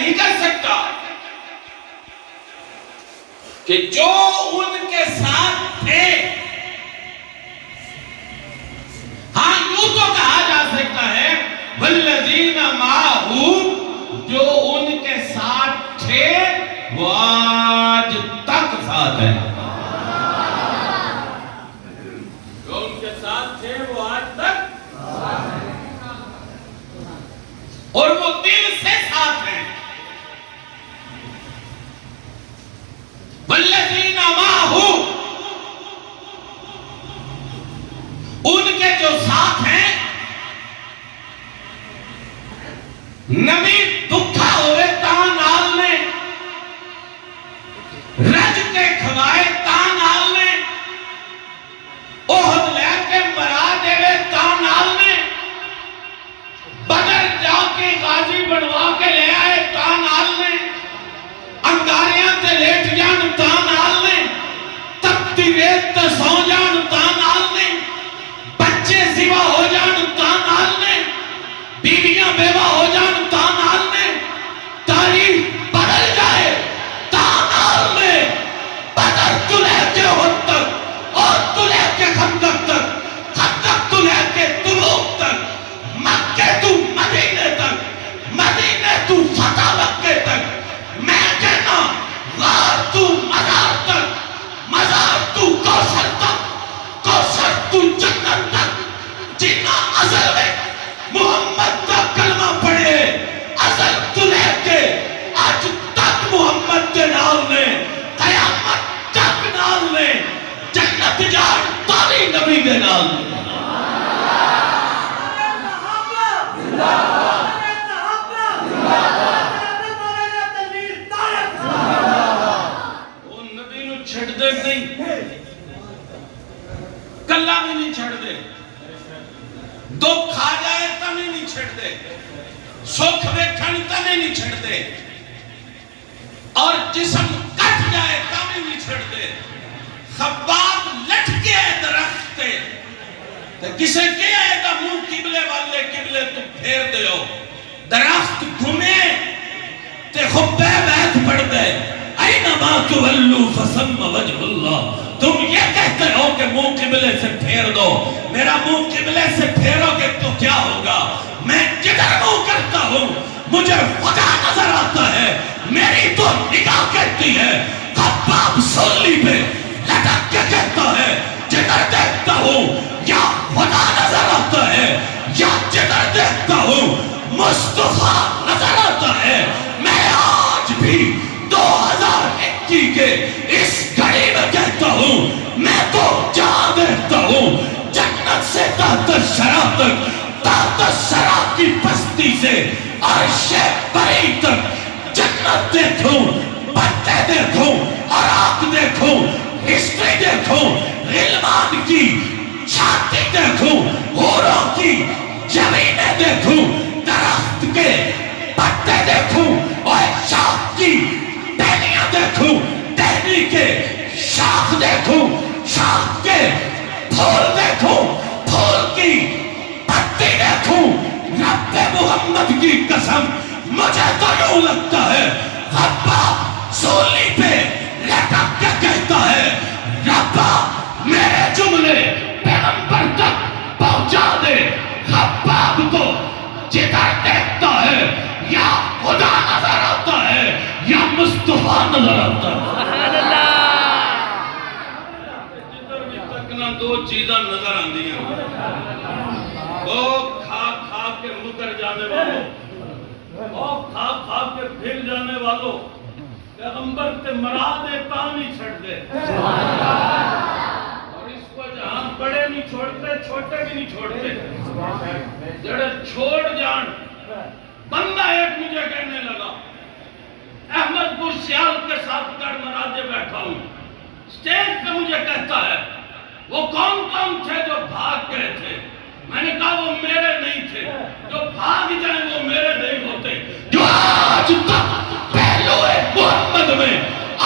نہیں کر سکتا کہ جو ان کے ساتھ تھے. ہاں یوں تو کہا جا سکتا ہے والذین معہ، جو ان کے ساتھ تھے وہ آج تک ساتھ ہیں. جو ان کے ساتھ تھے وہ آج تک اور وہ دل سے ساتھ ہیں. والذین معہ، ان کے جو ساتھ ہیں نبی دکھا ہوئے تاں نال نے، رج کے کھوائے تاں نال نے، احد لے کے مرا دے تاں نال نے، بدر جا کے غازی بنوا کے لے آئے تاں نال نے، انگاریاں تے لیٹ جان تاں نال نے، تپتی ریت تے سو جان تاں نال نے، بچے زیوہ ہو جان تاں نال نے، بیویاں بیوہ ہو جان تاں نال نے، تاریخ بدل جائے تاں نال نے، بدر تو لے کے احد تک، اور تو لے کے خندق تک، خندق تو لے کے تبوک تک، مکے تو مدینے تک، مدینے تو فتح مکے تک، میں کہنا غار تو مزار تک، مزار تو کوثر تک، کوثر تو جنت تک، جنہ ازل میں محمد کا کلمہ پڑھے، ازل تو لے کے آج تک محمد کے نال نے، قیامت تک نال نے، جنت جان تالی نبی کے نال نے. وہ نبی نو چھڑ دے نہیں، کلا بھی نہیں چھڑ دے، دکھ آ جائے تا نہیں چھڑ دے، سکھ ویکھن تا نہیں چھڑ دے، اور جسم کٹ جائے تا نہیں چھڑ دے. خباب لٹ کے درخت تے کسے کیا ہے دا منہ قبلے والے قبلے تو پھیر دے ہو، درخت گھومے تے خبے بیت پڑھ دے، اینما تولو فثم وجہ اللہ. تم یہ کہتے ہو کہ منہ قبلے سے پھیر دو، میرا منہ قبلے سے پھیرو گے تو کیا ہوگا؟ میں جدھر منہ کرتا ہوں مجھے خدا نظر آتا ہے. میری تو نگاہ کہتی ہے، خباب سولی پہ لٹک کے کہتا ہے جدھر دیکھتا ہوں یا خدا نظر آتا ہے، یا جدھر دیکھتا ہوں مصطفیٰ نظر آتا ہے. میں آج بھی 2021 کے اس گھڑی میں کہتا ہوں، میں تو جہاں دیکھتا ہوں جنت سے تحت شرع تک، تحت شرع کی پستی سے عرش بری تک، جنت دیکھوں، پتے دیکھوں، عراق دیکھوں، ہسٹری دیکھوں، غلمان کی چھاتی دیکھوں، حوروں کی زمینیں دیکھوں، درخت کے پتے دیکھوں، اور شاخ کی ٹہنیاں دیکھوں، ٹہنی کے شاخ دیکھوں، شاخ کے پھول دیکھوں، پھول کی پتی دیکھوں. رب محمد کی قسم مجھے تو یوں لگتا ہے خباب سولی پہ لٹک کے کہتا ہے، ربا میرے جملے پیغمبر تک پہنچا دے. خباب تو جدھر دیکھتا ہے یا خدا نظر آتا ہے یا مصطفیٰ نظر آتا ہے. جدھر بھی تکنا دو چیزاں نظر آندی ہیں، وہ کھا کھا کے مکر جانے والوں، اور کھا کھا کے پھر جانے والوں، پیغمبر تے مرا دے تا نہیں چھڑ دے. اور اس کو جہاں بڑے نہیں چھوڑتے چھوٹے بھی نہیں چھوڑتے، جڑے چھوڑ جان. بندہ ایک مجھے کہنے لگا، احمد پور سیال کے ساتھ گڑھ مراجے بیٹھا ہوں، سٹیج پہ مجھے کہتا ہے وہ کون کون تھے جو بھاگ گئے تھے؟ میں نے کہا وہ میرے نہیں تھے، جو بھاگ جائیں وہ میرے نہیں ہوتے. جو آج تک پہلوئے محمد میں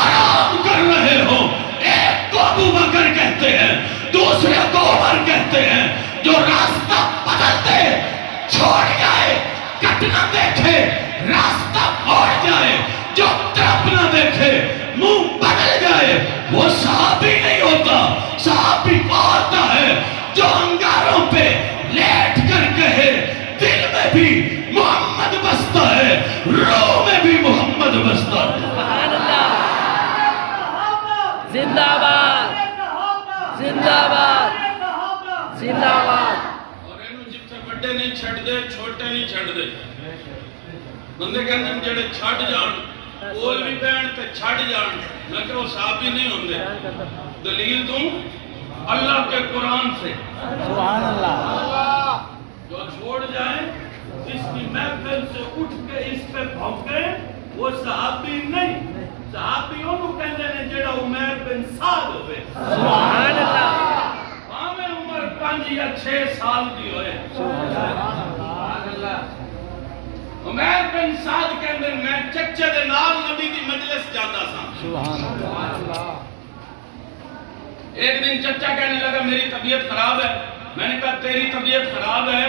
آرام کر رہے ہوں، ایک کو ابو بکر کہتے ہیں، دوسرے کو عمر کہتے ہیں، جو راستہ بدلتے چھوڑ جائے، کٹ نہ دیکھے راستہ موڑ جائے. صحابی کو آتا ہے جو انگاروں پہ لیٹ کر کہے دل میں بھی محمد بستا ہے، روح میں بھی محمد بستا ہے. سبحان اللہ. زندہ باد، زندہ باد، زندہ باد. اور انہوں جتنے بڑے نہیں چھڑ دے، چھوٹے نہیں چھڑ دے. بندے کہتے ہیں جڑے چھڑ جان کول بھی بہن تے چھڑ جان لیکن وہ صحابی نہیں ہوندے. دلیل دوں اللہ کے قرآن سے. سبحان اللہ. جو چھوڑ جائیں اس کی محفل سے اٹھ کے اس پہ بھونکے وہ صحابی نہیں. صحابی انہوں کہتے ہیں جڑا عمیر بن سعد ہوئے. سبحان اللہ. ہمیں عمر 5 یا 6 سال دی ہوئے. عمیر بن سعد کہتے ہیں میں چچے دے نال نبی دی مجلس جاتا سا. سبحان اللہ. ایک دن چچا کہنے لگا میری طبیعت خراب ہے. میں نے کہا تیری طبیعت خراب ہے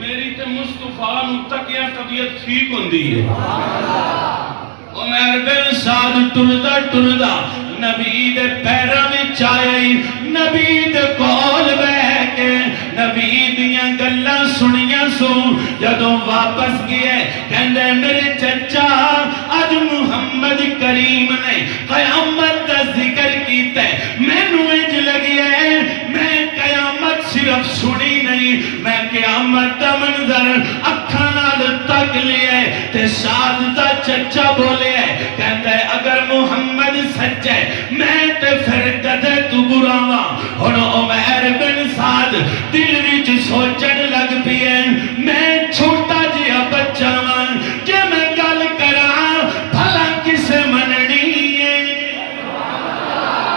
میری تے مصطفیٰ نو تکیاں طبیعت ٹھیک ہوندی ہے. عمر بن سعد ٹردا ٹردا نبی دے پیراں وچ آئی، نبی دے کول بیٹھ کے نبی دیاں گلاں سنیاں سو. جدوں واپس گئے کہندے میرے چچا اج محمد کریم نے قیامت دا ذکر کیتا ہے. مینوں انج لگیا ہے میں قیامت صرف سنی نہیں، میں قیامت دا منظر اکھاں نال تک لیا ہے. تے سعد دا چچا بولے کہندا ہے اگر محمد سچ ہے میں تے پھر کدے تو برا وا. ہن عمیر بن سعد دل وچ سوچن لگ پئے میں چھوٹا جہا بچہ واں جے میں گل کراں بھلا کسے مننی ہے.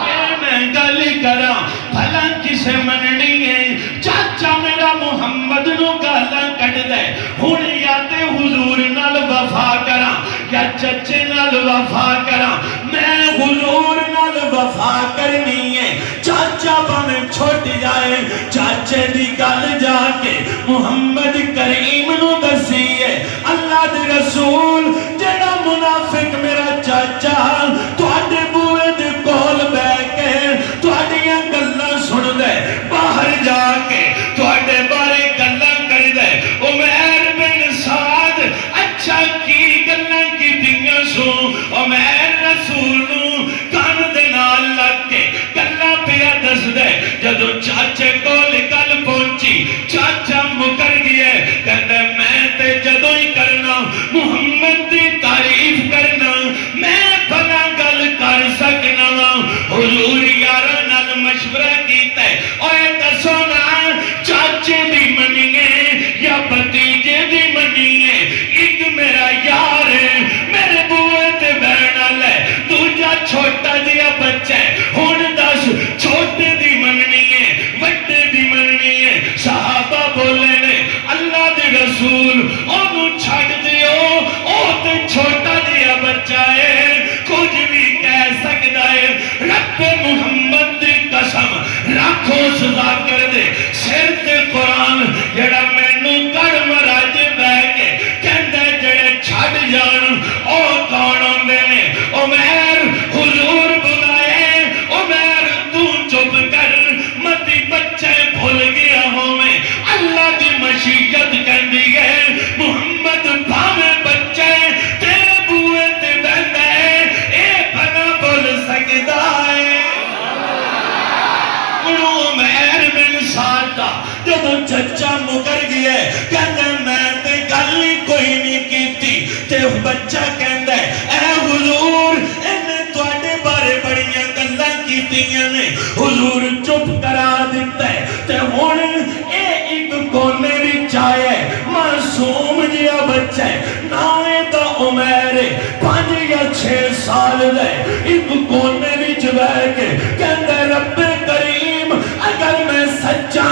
جے میں گل کراں بھلا کسے مننی ہے. چاچا میرا محمد نو گالاں کڈ دے ہن یا تے حضور نال وفا کراں یا چچے نال وفا کراں. میں حضور نال وفا کرنی ہے. چاچا بھاویں چھوٹ جائے چاچے دی گل جا کے محمد کریم نو دسی ہے. اللہ دے رسول جڑا منافق میرا چاچا تواڈے بوئے دے کول بیٹھ کے تواڈیاں گلاں سن دے باہر جا کے تواڈے بارے گلاں کر دے. عمیر بن سعد اچھا کی گلاں کیتیاں سو. عمیر رسول نو کان دے نال لگ کے گلاں پیا دس دے. جدوں چاچے کول گل پہنچی چاچا مکر گیا کہندا میں تے جدوں ہی کرنا محمد دی تعریف کرنا میں بھلا گل کر سکنا وا. حضور یاراں نال مشورہ کیتا ہے اوے دسو نا چاچے دی منیے یا بھتیجے دی منیے. ایک میرا یار ہے میرے بوئے تے بہن والا ہے دوجا چھوٹا جہا بچہ ہے. ہن دس چھوٹے دی مننی ہے وڈے دی مننی ہے. صحابہ بولے نے اللہ دے رسول اونوں چھڈ دیو او تے چھوٹا جہا بچہ ہے کچھ بھی کہہ سکدا ہے. رب محمد دی قسم رکھو سزا کر دے سر تے قرآن جڑا مینوں کڑ مراج بیٹھ کے کہندا جڑے چھڈ جان او کون ہوندے نے. عمیر حضور بلائے عمیر تو چپ کر متی بچے بھول گیا ہوویں. اللہ دی مشیت کہندی ہے محمد بھاویں بچے تیرے بوئے تے بہندا ہے اے بھلا بول سکدا ہے. عمیر بن سعد دا جدوں چچا مکر گیا کہندا میں تے گل ہی کوئی نہیں کیتی. تے بچہ کہندا ہے اے حضور انہیں تواڈے بارے بڑیاں گلاں کیتیاں نے. حضور چپ کرا دتا ہے تے ہن اے ایک کونے وچ آیا ہے معصوم جہا بچہ ہے نام دا عمیر 5 یا 6 سال دا ہے. ایک کونے وچ بیٹھ کے کہندا ہے رب کریم اگر میں سچا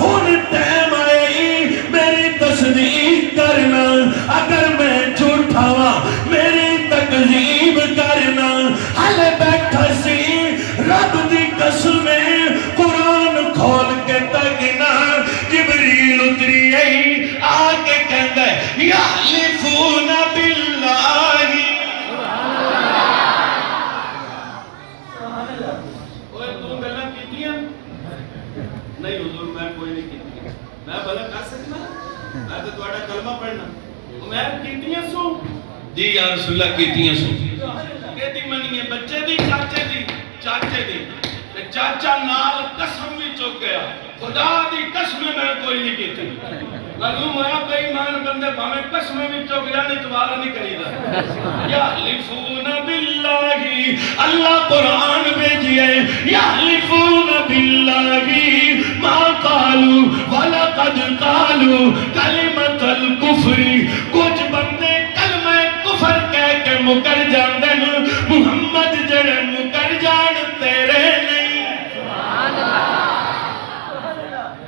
ہن ٹائم آئی میری تصدیق کرنا اگر میں جھوٹا وا میری تکذیب کرنا. ہلے بیٹھا سی رب دی قسم قرآن کھول کے تکنا جبریل اتری آئی آ کے کہندا ہے یحلفون باللہ کیتیاں سو جی یا رسول اللہ کیتیاں سو کہتی منیے بچے دی چاچے دی تے چاچا نال قسم بھی چک گیا خدا دی قسم میں کوئی نہیں کیتی معلوم ہوا بے ایمان بندے بھاویں قسم بھی چک جانی دوبارہ نہیں کریدا یحلفون باللہ اللہ قرآن بھیجئے یحلفون باللہ ما قالوا ولقد قالوا کلمۃ الکفر کچھ بندے کلمہ کفر کہہ کے مکر جاندے محمد جڑے مکر جان تیرے نہیں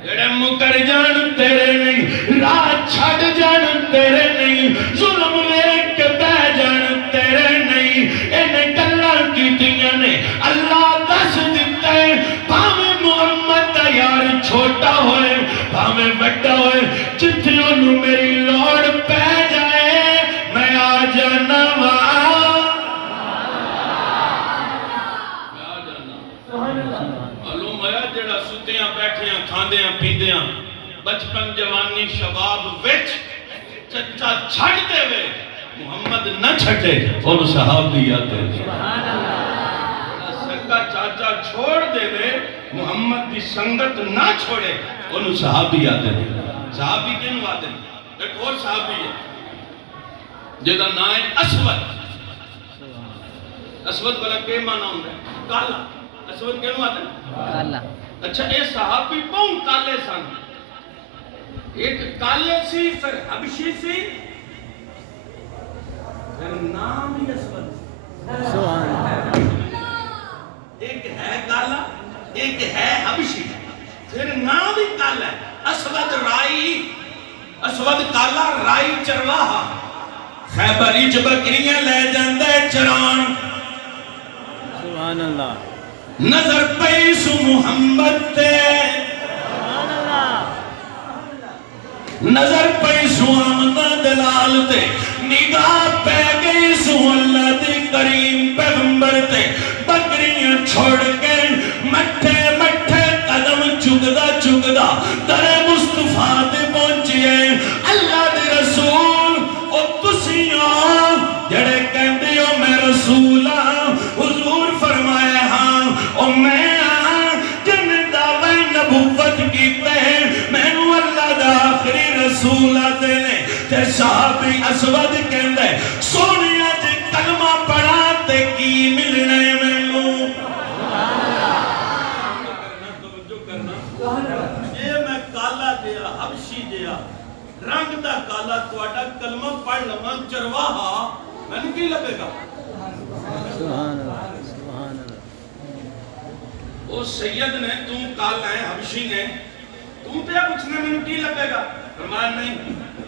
جڑے مکر جان تیرے نہیں راہ چھڑ جان تیرے نہیں ظلم ویکھ کے بہ جان تیرے نہیں انہیں گلاں کیتیاں نے اللہ دس دتا ہے بھاویں محمد دا یار چھوٹا ہوئے بھاویں بڑا ہوئے جتھے انہوں میری لوڑ پہ جائے میں آ جانا معلوم ہے جڑا ستیاں بیٹھیاں کھاندیاں پیندیاں بچپن جوانی شباب وچ چچا چھڑ دے وے محمد نہ چھٹے انہوں صحابیات ہے سکا چاچا چھوڑ دے وے محمد دی سنگت نہ چھوڑے انہوں صحابیات ہے صحابی کینوں آتے ہیں ایک اور صحابی ہے جیدہ نام ہے اسود اسود بلا کے معنی ہوں گے کالا اسود کینوں آتے ہیں کالا اچھا اے صحابی بہت کالے سن ایک کالے سی پھر حبشی سی پھر نام ہی اسود سبحان اللہ ایک ہے کالا ایک ہے حبشی پھر نام بھی کالا ہے اسود رائی اسود کالا رائی چرواہا خیبری چ بکریاں لے جاندے چران سبحان اللہ نظر پئی سو محمد تے سبحان اللہ نظر پئی سو آمنہ دلال تے نگاہ پہ گئی سو اللہ دی کریم پیغمبر تے بکریاں چھوڑ کے مٹھے مٹھے قدم چکدا چکدا در مصطفیٰ تے پہنچیے اللہ دی رسول او تسیاں جڑے کہندے ہو میں رسول حضور فرمائے ہاں او میں جن دعوی نبوت کیتے میں نو اللہ دا آخری رسول آتے نے تے صحابی اسود کہندے سونیا جی کلمہ پڑھا تے کی ملنے میں نو یہ میں کالا دیا حبشی دیا رنگ دا کالا تواڈا کلمہ پڑھ لواں چرواہا میں کی لگے گا سبحان اللہ سبحان اللہ وہ سید نے تم کالا ہے حبشی نے تم پہ پوچھنے میں کی لگے گا فرمایا نہیں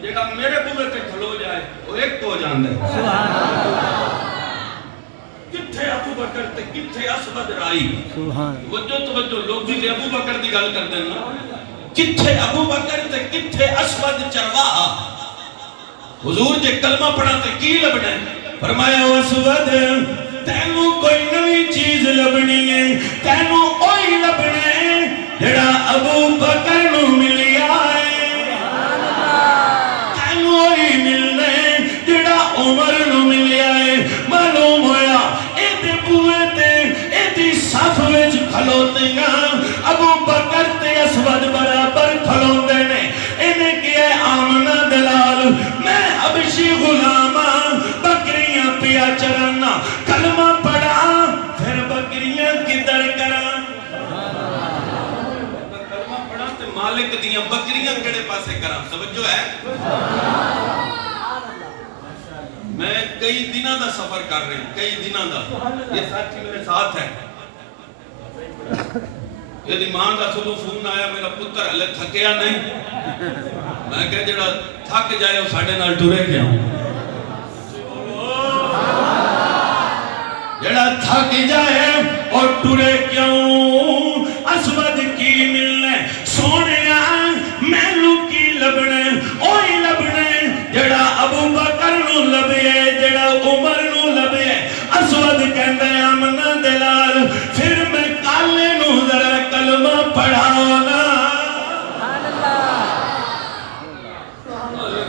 جیڑا میرے بوے تے کھلو جائے وہ ایک کو جان دے سبحان اللہ کتھے ابو بکر تے کتھے اسود رائی سبحان توجہ لوگ بھی تے ابو بکر دی گل کر دینا کتھے ابو بکر تے کتھے اسود چرواہا حضور جے کلمہ پڑھا تے کی لبنا ہے فرمایا او اسود تینوں کوئی نوی چیز لبنی ہے تینوں اوہی لبنا ہے جڑا ابو بکر نو ملیا ہے تینوں اوہی ملنا ہے جڑا عمر نو ملیا ہے معلوم ہویا اے تے بوئے تے اے دی صف وچ کھلوتے گا ابو بکر تے اسود برابر کھلوتے نے انہیں کیا آمنہ دلال میں حبشی غلامہ بکریاں پیا چرانا کلمہ پڑھا پھر بکریاں کدھر کران کلمہ پڑھا تے مالک دیاں بکریاں کڑے پاسے کران توجہ ہے میں کئی دنوں دا سفر کر رہے ہیں کئی دنوں دا یہ ساتھی میرے ساتھ ہے یہ ماں کا صبح فون آیا میرا پتر ہلے تھکیا نہیں میں کہا جڑا تھک جائے وہ ساڑھے نال ٹورے کیا جڑا تھک جائے اور ٹورے کیوں اسود کی ملنے سونے مینو کی لبنے اوہی لبنے جڑا ابو بکر نو لبے جڑا عمر نو لبے اسود کہندے آمنہ دلال پھر میں کالے نو ذرا کلمہ پڑھانا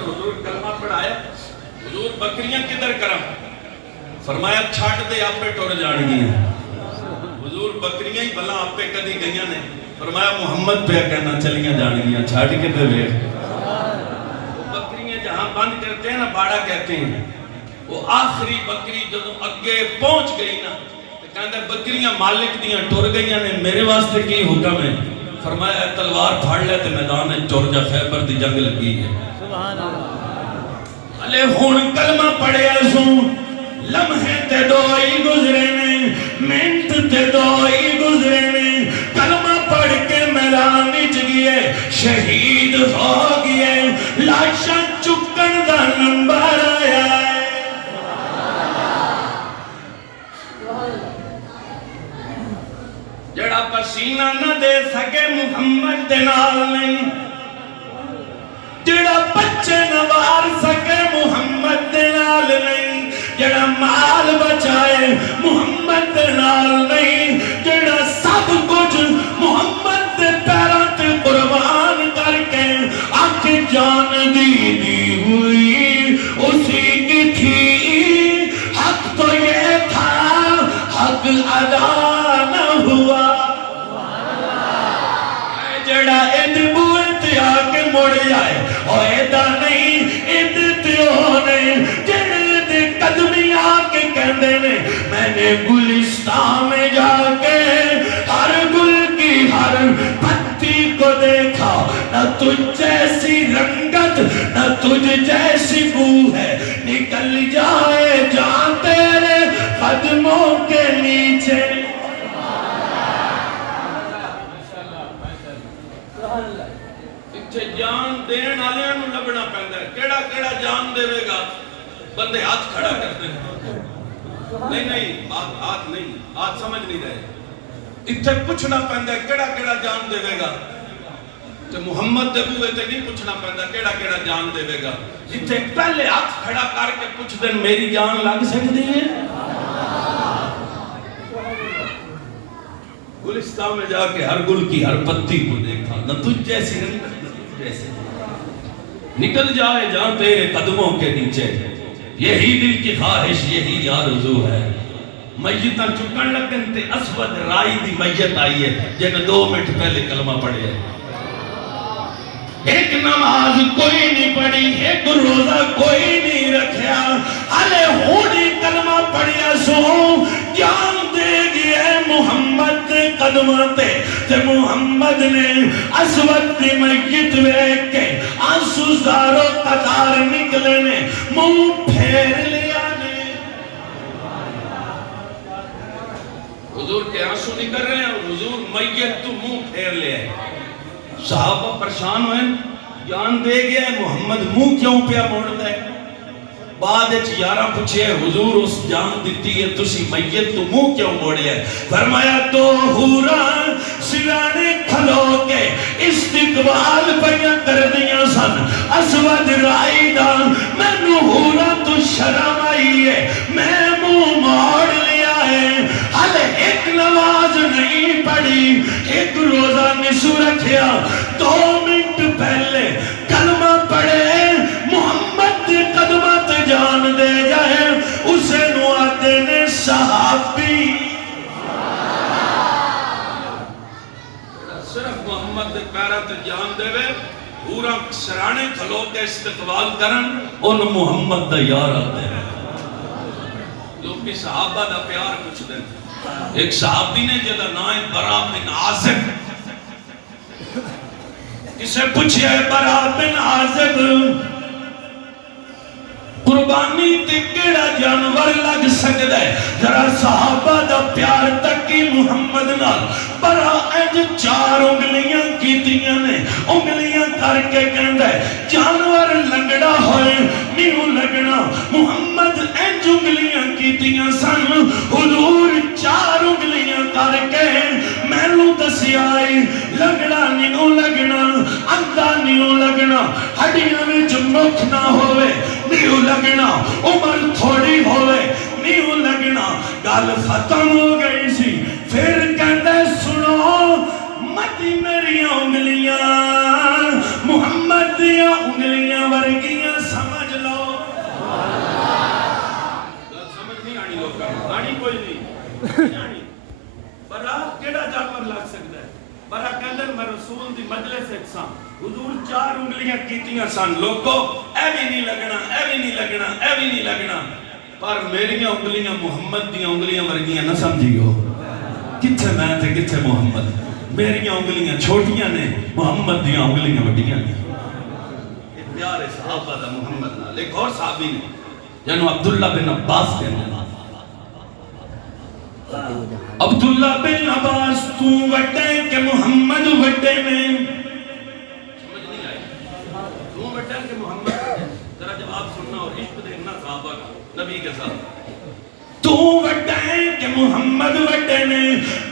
حضور کلمہ پڑھایا فرمایا چھٹ دے آپے ٹر جان گیا حضور بکریاں ہی بلا آپے کدی گئیاں نے فرمایا محمد پہ کہنا چلیاں جان گیا چھٹ کے دے بکریاں جہاں بند کرتے ہیں نا باڑا کہتے ہیں وہ آخری بکری جدو اگے پہنچ گئی نا کہندہ بکریاں مالک دیاں ٹر گئیاں نے میرے واسطے کی حکم ہے فرمایا اے تلوار پھاڑ لے تے میدان ہے ٹر جا خیبر دی جنگ لگی ہے سبحان اللہ علی ہون کلمہ پڑھے سو لمحے تے دوائی گزرے نے منٹ تے دوائی گزرے نے کلمہ پڑھ کے میدان وچ گئے شہید ہو گئے لاشاں چکن دا نمبر آیا ہے جڑا پسینہ نہ دے سکے محمد دے نال نہیں جڑا بچے نوار سکے محمد دے نال نہیں جڑا مال بچائے محمد دے نال نہیں جڑا سب کچھ محمد دے پیراں تے قربان کر کے آنکھ جان دی ہوئی اسی کی تھی حق تو یہ تھا حق ادا نہ ہوا جڑا اید بوئت آکے مڑ جائے اور ایدہ نہیں اید تیونے جڑے دے قدمی آکے کہندے نے میں نے گلستان میں جا کے ہر گل کی ہر پتی کو دیکھا نہ تجھ جیسی رنگت نہ تجھ جیسی بو ہے نکل جائے جان تیرے قدموں کے نیچے اتھے جان دین آلیاں نو لبنا پہندا ہے کیڑا کیڑا جان دے گا بندے ہاتھ کھڑا کرتے ہیں نہیں ہاتھ نہیں ہاتھ سمجھ نہیں رہے اتھے پوچھنا پہندا ہے کیڑا کیڑا جان دے گا تے محمد دے بوئے تے نہیں پوچھنا پہندا کیڑا کیڑا جان دے گا اتھے پہلے ہاتھ کھڑا کر کے پوچھ دیں میری جان لگ سکتی ہے گلستان میں جا کے ہر گل کی ہر پتی کو دیکھا نہ تجھ جیسی رنگت نہ تجھ جیسے نکل جائے جان تیرے قدموں کے نیچے یہی دل کی خواہش یہی آرزو ہے میتاں چکن لگن تے اسود رائی دی میت آئی ہے جن 2 منٹ پہلے کلمہ پڑھے ہے ایک نماز کوئی نہیں پڑھی ایک روزہ کوئی نہیں رکھیا ہلے ہونی کلمہ پڑھیا سو جان دے گئے محمد دے قدمہ تے محمد نے اسود دی میت ویکھ کے آنسو زارو قطار نکلے نے منہ پھیر لیا نے حضور کے آنسو نکل رہے ہیں حضور میت تو منہ پھیر لیا ہے صحابہ پریشان ہوئے جان دے گیا ہے محمد منہ کیوں پیا موڑ دے بعد یارہ پوچھے حضور اس جان دیتی ہے تسی میت تو منہ کیوں موڑے ہے فرمایا تو حورا سرانے کھلو کے استقبال پہیاں کر دیا سن اسود رائی دان میں نو حورا تو شرم آئی ہے میں منہ موڑ لیا ہے حال ایک نماز نہیں پڑھی ایک روزہ نسو رکھیا 2 منٹ پہلے کلمہ پڑھے محمد دے قدمت جان دے جائے اسے نو آتے نے صحابی صرف محمد دے پیرات جان دے وے پورا سرانے کھلو کے استقبال کرن ان محمد دا یار آتے ہیں جو کہ صحابہ دا پیار کچھ دیں ایک صحابی نے جدا نائیں برا بن عازب کسے پوچھے برا بن عازب قربانی تے کیڑا جانور لگ سکتا ہے ذرا صحابہ دا پیار تکی محمد نال برا اج 4 انگلیاں کیتیاں نے انگلیاں کر کے کہندا ہے جانور لنگڑا ہوئے نہیں لگنا محمد اج انگلیاں کیتیاں سن حضور 4 انگلیاں کر کے مینوں دسیائی لنگڑا نہیں لگنا اندھا نہیں لگنا ہڈیاں وچ مکھ نہ ہوئے نہیں لگنا عمر تھوڑی ہوئے نہیں لگنا گل ختم ہو گئی سی پھر کہندے سنو متی میری انگلیاں محمد دیا انگلیاں ورگیاں سمجھ لو گل سمجھ نہیں آنی لوگ تصور لگ سکتا ہے برا کہندے میں رسول دی مجلس وچ ساں حضور 4 انگلیاں کیتیاں سن لوگو اے بھی نہیں لگنا اے بھی نہیں لگنا اے بھی نہیں لگنا پر میریاں انگلیاں محمد دی انگلیاں ورگیاں نہ سمجھیو کتھے میں تے کتھے محمد میریاں انگلیاں چھوٹیاں نے محمد دی انگلیاں وڈیاں نے یہ پیار ہے صحابہ دا محمد نال ایک اور صحابی نے جنہوں عبداللہ بن عباس کہنے عبداللہ بن عباس تو وڈے کہ محمد وڈے نے سمجھ نہیں آئی تو وڈے کہ محمد وڈے ذرا جواب سننا اور عشق دیکھنا صحابہ کا نبی کے ساتھ تو وڈے کہ محمد وڈے نے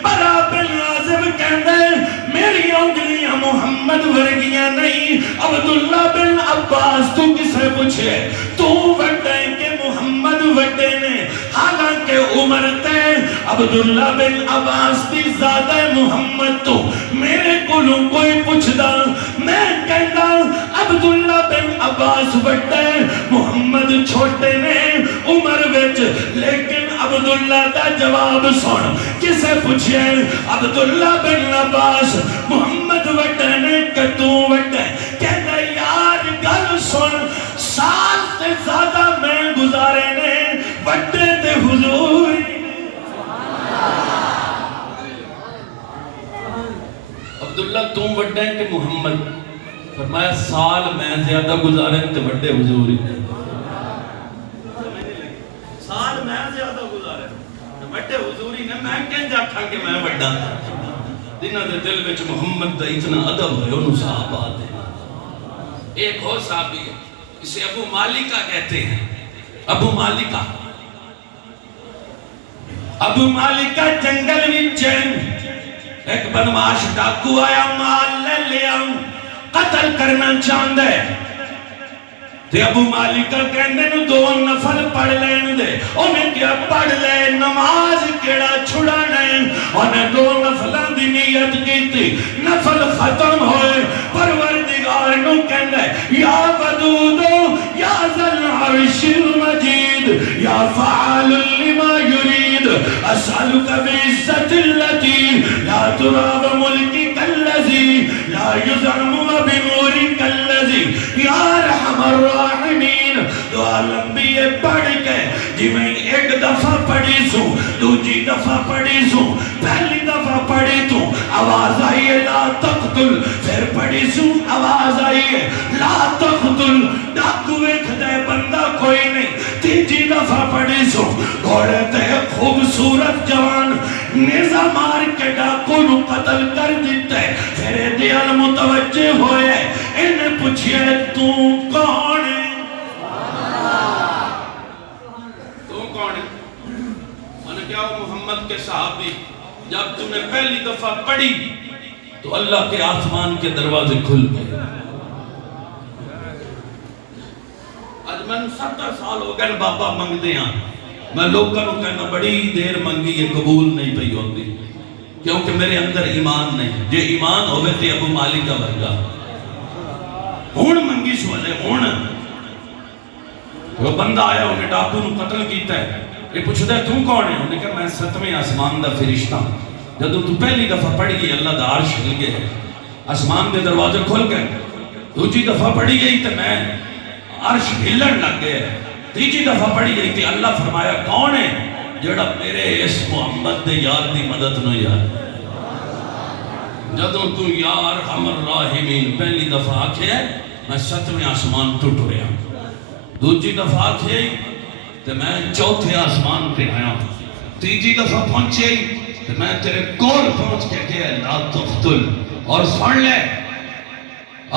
برا بن عازب کہندے میری انگلیاں محمد ورگیاں نہیں عبداللہ بن عباس تو کسے پوچھے تو وڈے کہ محمد وڈے نے حالانکہ عمر تے عبداللہ بن عباس دی زیادہ محمد تو میرے کولوں کوئی پوچھدا میں کہندا عبداللہ بن عباس وڈے محمد چھوٹے نے عمر وچ لیکن عبداللہ دا جواب سن کسے پوچھے عبداللہ بن عباس محمد وڈے نے کہ تو وڈے کہندا یار گل سن سال سے زیادہ میں گزارے نے وڈے تے حضور عبداللہ تم وڈے کہ محمد فرمایا سال میں زیادہ گزارے تے وڈے حضور سال میں زیادہ گزارے وڈے حضور نے میں کہیں آکھاں کہ میں وڈا جنہاں دے دل وچ محمد دا اتنا ادب ہے انہوں صحابہ دے ایک اور صحابی ہے اسے ابو مالکہ کہتے ہیں ابو مالکہ جنگل وچ ایک بدماش ڈاکو آیا مال لے لیا قتل کرنا چاہندا ہے تے ابو مالکہ کہندے نو 2 نفل پڑھ لین دے انہیں کیا پڑھ لے نماز کیڑا چھڑانا ہے انہیں 2 نفلاں دی نیت کیتی نفل ختم ہوئے پروردگار نو کہندا ہے یا ودودو یا ذل عرش المجید یا فعال لما یرید اسألک بعزت اللتی لا تراب ملکی کاللذی لا یزعم بنوری کاللذی یا رحم الراحمین دعا لمبی پڑھ کے جی میں ایک دفعہ پڑھی سوں دوجی دفعہ پڑھی سوں پہلی دفعہ پڑھی تو آواز آئی ہے لا تقتل پھر پڑھی سوں آواز آئی ہے لا تقتل ڈاکو ایک دے بندہ کوئی نہیں تیجی دفعہ پڑھی سوں گھوڑے تے خوبصورت جوان نیزہ مار کے ڈاکو نو قتل کر دیتے پھر دیال متوجہ ہوئے انہیں پوچھئے تو کون ہے محمد کے صحابی جب تم نے پہلی دفعہ پڑھی تو اللہ کے آسمان کے دروازے کھل گئے آج میں 70 سال ہو گئے بابا منگ دیا میں لوگوں کو کہنا بڑی دیر منگی یہ قبول نہیں پئی ہوتی کیونکہ میرے اندر ایمان نہیں جے ایمان ہوئے تھے ابو مالکہ ورگا ہون منگی سوالے ہون وہ بندہ آیا انہیں ڈاکو نو قتل کیتا ہے یہ پوچھتا ہے تم کون ہے انہیں کہا میں 7ویں آسمان دا فرشتہ جب تو پہلی دفعہ پڑھی گئی اللہ دا عرش ہل گئے آسمان دے دروازے کھل گئے دوسری دفعہ پڑھی گئی تو میں عرش ہلن لگ گئے تیسری دفعہ پڑھی گئی تھی اللہ فرمایا کون ہے جڑا میرے اس محمد دے یار دی مدد نہ یار جدوں تو یار ہمر راہمین پہلی دفعہ آکھے میں 7ویں آسمان ٹوٹ رہا دوسری دفعہ آکھے تو میں 4تھے آسمان پہ آیا تیجی دفعہ پہنچے تو میں تیرے کول پہنچ کے گیا لا تقتل اور سن لے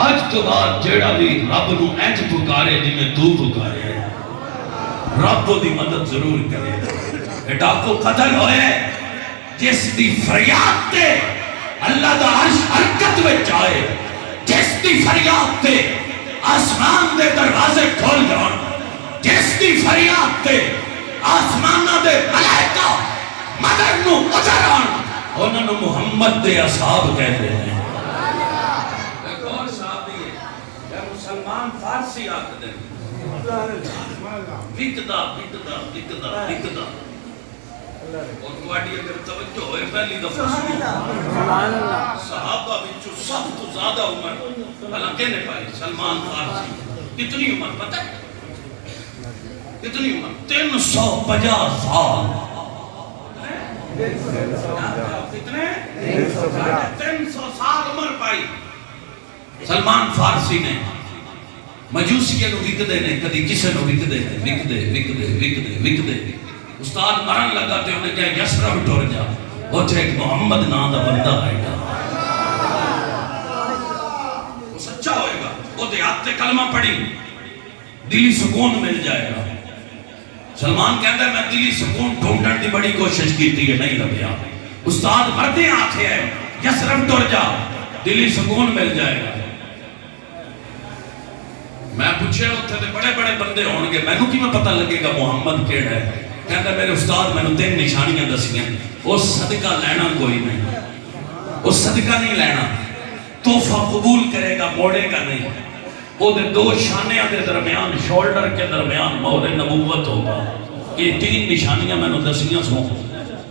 آج تو بعد جیڑا بھی رب نو اینج پکارے جی میں تو پکارے رب دی مدد ضرور کرے ڈاکو قتل ہوئے جس دی فریاد تے اللہ دا عرش حرکت میں جائے جس دی فریاد تے آسمان دے دروازے کھول جان جس دی فریاد تے آسمانہ دے ملائکہ مدد نو اجران انہوں نے محمد دے اصحاب کہتے ہیں ایک اور صحابی ہے کہ مسلمان فارسی آتے ہیں وکدہ اور تواڈی اگر توجہ ہوئے پہلی دفعہ سنو صحابہ وچوں سب تو زیادہ عمر حالانکہ نے پائی سلمان فارسی کتنی عمر پتہ ہے کتنی عمر 350 سال کتنے 300 سال عمر پائی سلمان فارسی نے مجوسیوں کو وکدے نے کدی کسے کو وکدے وکدے استاد مرن لگا تے انہیں کہا یسرب ٹر جا اوتھے ایک محمد نام دا بندہ آئے گا وہ سچا ہوئے گا وہ دے ہاتھ تے کلمہ پڑھی دلی سکون مل جائے گا سلمان کہتا ہے میں دلی سکون ڈھونڈن دی بڑی کوشش کی تھی نہیں لبیا استاد مردیں آنکھیں ہیں یسرب ٹر جا دلی سکون مل جائے گا میں پوچھے اتنے تے بڑے بڑے بندے ہون گے میں نو کی میں پتہ لگے گا محمد کیڑا ہے کہتا میرے استاد میں نے 3 نشانیاں دسیاں وہ صدقہ لینا کوئی نہیں وہ صدقہ نہیں لینا تحفہ قبول کرے گا موڑے گا نہیں وہ دے 2 شانیاں دے درمیان شولڈر کے درمیان مہر نبوت ہوگا یہ 3 نشانیاں میں نے دسیاں سوں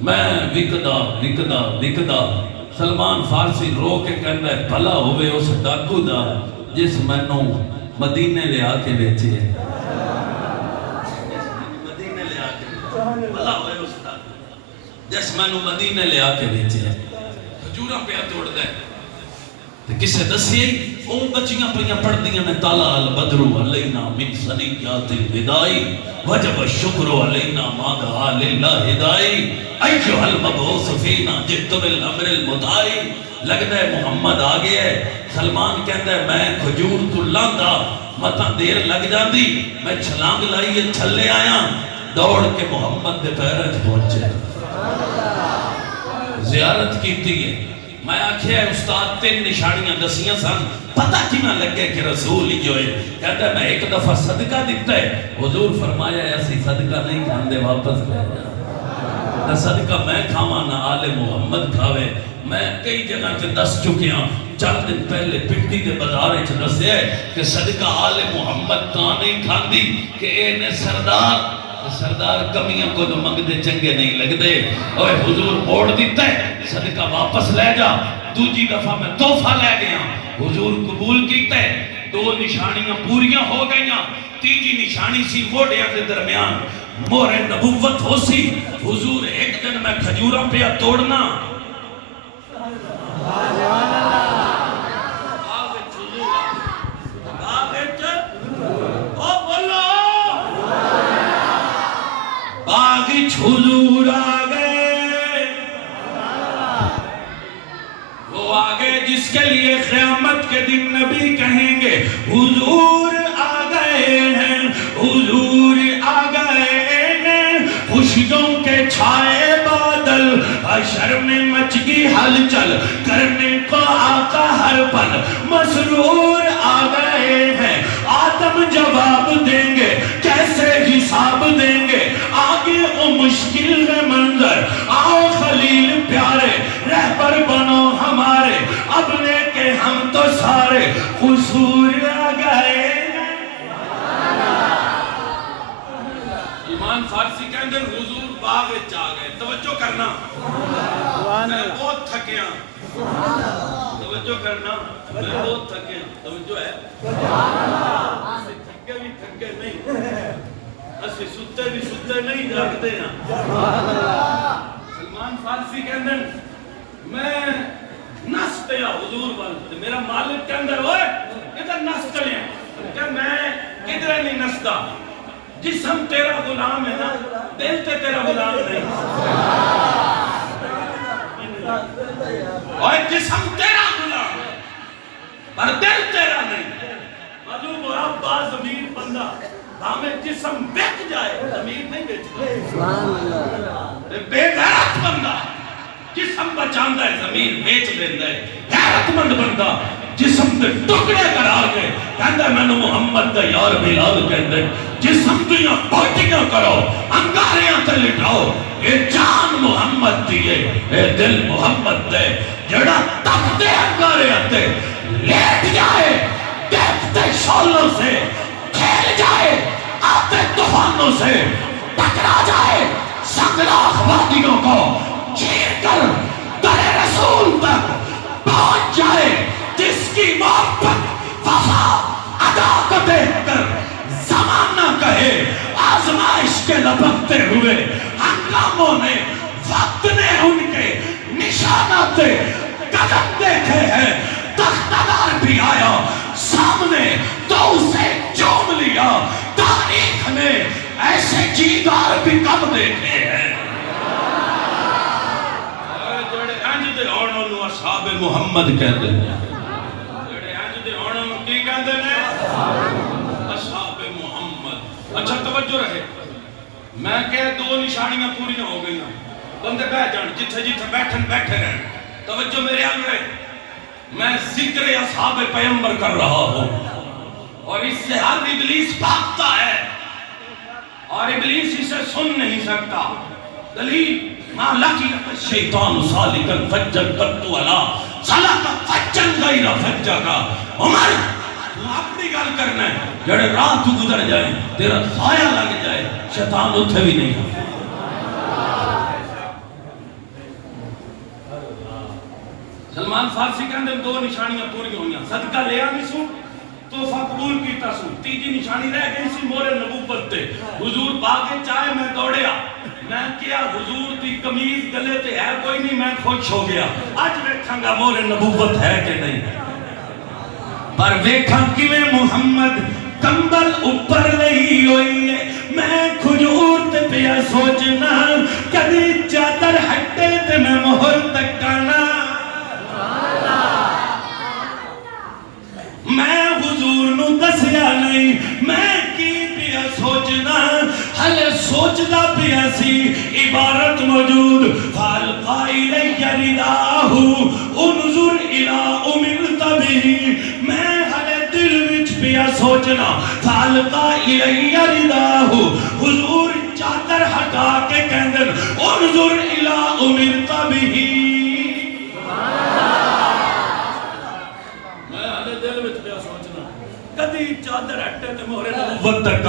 میں وکدا سلمان فارسی رو کے کہتا ہے بھلا ہوئے اس ڈاکو دا جس میں نو مدینے لے آ کے بیچے ہیں مدینے لے آ کے بھلا ہوئے اس کا جس میں نو مدینے لے آ کے بیچے ہیں کھجوراں پہ توڑ دے تے کسے دسیے او بچیاں پڑیاں پڑھ دیاں نے طلع البدر علینا من ثنیات الوداع وجب الشکر علینا ما دعا للہ ہدائی ایھا المبعوث فینا جئت بالامر المطاع لگتا ہے محمد آگے ہے سلمان کہتا ہے میں کھجور تو لاندا متا دیر لگ جاندی میں چھلانگ لائیے چھلے آیا دوڑ کے محمد دے پیرج پہنچے زیارت کیتی ہے میں آکھیا ہے استاد 3 نشانیاں دسیاں سن پتہ کی نہ لگے کہ رسول ہی جو ہے کہتا ہے میں ایک دفعہ صدقہ دیتا ہے حضور فرمایا ایسی صدقہ نہیں کھاندے واپس لے جا نہ صدقہ میں کھاواں نہ آل محمد کھاوے میں کئی جگہ سے دس چکے ہوں چند دن پہلے پنڈی کے بازارے چھ دسے ہے کہ صدقہ آل محمد کہاں نہیں کھاندی کہ اے نے سردار کمیاں کو تو منگدے چنگے نہیں لگ دے اوہ حضور موڑ دیتا ہے صدقہ واپس لے جا دوجی دفعہ میں تحفہ لے گیا حضور قبول کیتا ہے 2 نشانیاں پوریاں ہو گئیاں تیجی نشانی سی موڑیاں کے درمیان مہر نبوت ہو سی حضور ایک دن میں کھجوراں پہ توڑنا باغی حضور آگئے وہ آگئے جس کے لیے قیامت کے دن نبی کہیں گے حضور آگئے ہیں حضور آگئے ہیں خوشیوں کے چھائے بادل حشر میں مچ گئی ہلچل کرنے کو آقا ہر پل مسرور آگئے ہیں آدم جواب دیں گے کیسے حساب دیں گے آگے وہ مشکل ہے منظر آؤ خلیل پیارے رہبر بنو ہمارے اب لے کے ہم تو سارے قصور آگئے ایمان فارسی کے اندر حضور باغ چاہ گئے توجہ کرنا میں بہت تھکیاں توجہ کرنا میں بہت تھکیاں توجہ ہے تھکے بھی تھکے نہیں اسی ستے بھی ستے نہیں جاگتے ہیں سلمان فارسی کے اندر میں نس پیا حضور بن میرا مالک کے اندر ہوئے ادھر نس چلے کہ میں ادھر نہیں نستا جسم تیرا غلام ہے نا دل تے تیرا غلام نہیں اور جسم تیرا غلام ہے پر دل تیرا نہیں معلوم ہوا بعض ضمیر بندہ ہمیں جسم بیچ جائے ضمیر نہیں بیچتا بے غیرت بندہ جسم بچاندہ ہے ضمیر بیچ لیندہ ہے غیرت مند بندہ جسم دے ٹکڑے کرا گئے کہندہ میں نے محمد دا یار بلال کہندہ جسم دیاں پوٹیاں کرو انگاریاں تے لٹاؤ اے جان محمد دیئے اے دل محمد دے جڑا تب دے انگاریاں تے لیٹ جائے دیکھتے شولوں سے کھیل جائے آتے طوفانوں سے ٹکرا جائے سکلاخ وادیوں کو چیر کر در رسول تک پہنچ جائے، جس کی محبت وفا ادا کو دیکھ کر زمانہ کہے آزمائش کے لپکتے ہوئے ہنگاموں نے، وقت نے ان کے نشانات قدم دیکھے ہیں، تختدار بھی آیا سامنے تو اسے چوم لیا، تاریخ نے ایسے جیدار بھی کم دیکھے ہیں۔ جڑے انج دے آنوں نو اصحاب محمد کہندے نے، جڑے انج دے آنوں نو کی کہندے نے؟ اصحاب محمد۔ اچھا توجہ رہے، میں کہ دو نشانیاں پوری ہو گئی نا، بندے بیٹھ جان جتھے جتھے بیٹھے رہن، توجہ میرے آل رہے، میں ذکر اصحاب پیغمبر کر رہا ہوں، اور اس سے ہر ابلیس بھاگتا ہے، اور ابلیس اسے سن نہیں سکتا۔ دلیل ما لقیت الشیطان سالکا فجا قط ولا سلک فجا غیر فجا۔ عمر تو اپنی گل کرنا ہے، جڑے راہ تو گزر جائیں تیرا سایہ لگ جائے، شیطان اتھے بھی نہیں ہے۔ سلمان فارسی کہندے دو نشانیاں پوری ہوئیاں، صدقہ لیا نہیں سو تحفہ قبول کیتا سو، تیجی نشانی رہ گئی سی مورے نبوت تے، حضور باغے چاہے میں دوڑیا، میں کیا حضور دی قمیض گلے تے ہے کوئی نہیں، میں خوش ہو گیا، آج ویکھاں گا مورے نبوت ہے کہ نہیں، پر ویکھاں کی میں محمد کمبل اوپر لئی ہوئی ہے، میں کھجور تے پیا سوچنا کبھی چادر ہٹے تے میں مہر تکانا، میں حضور نو دسیا نہیں، میں کی پیا سوچنا، ہلے سوچدا پیا سی عبارت موجود، فالقا الی رداہ انظر الی امرت بہ، میں ہلے دل وچ پیا سوچنا، فالقا الی رداہ، حضور چادر ہٹا کے کہندن انظر الی امرت بہ، کدی چادر ہٹے تے مہرے نبوت تک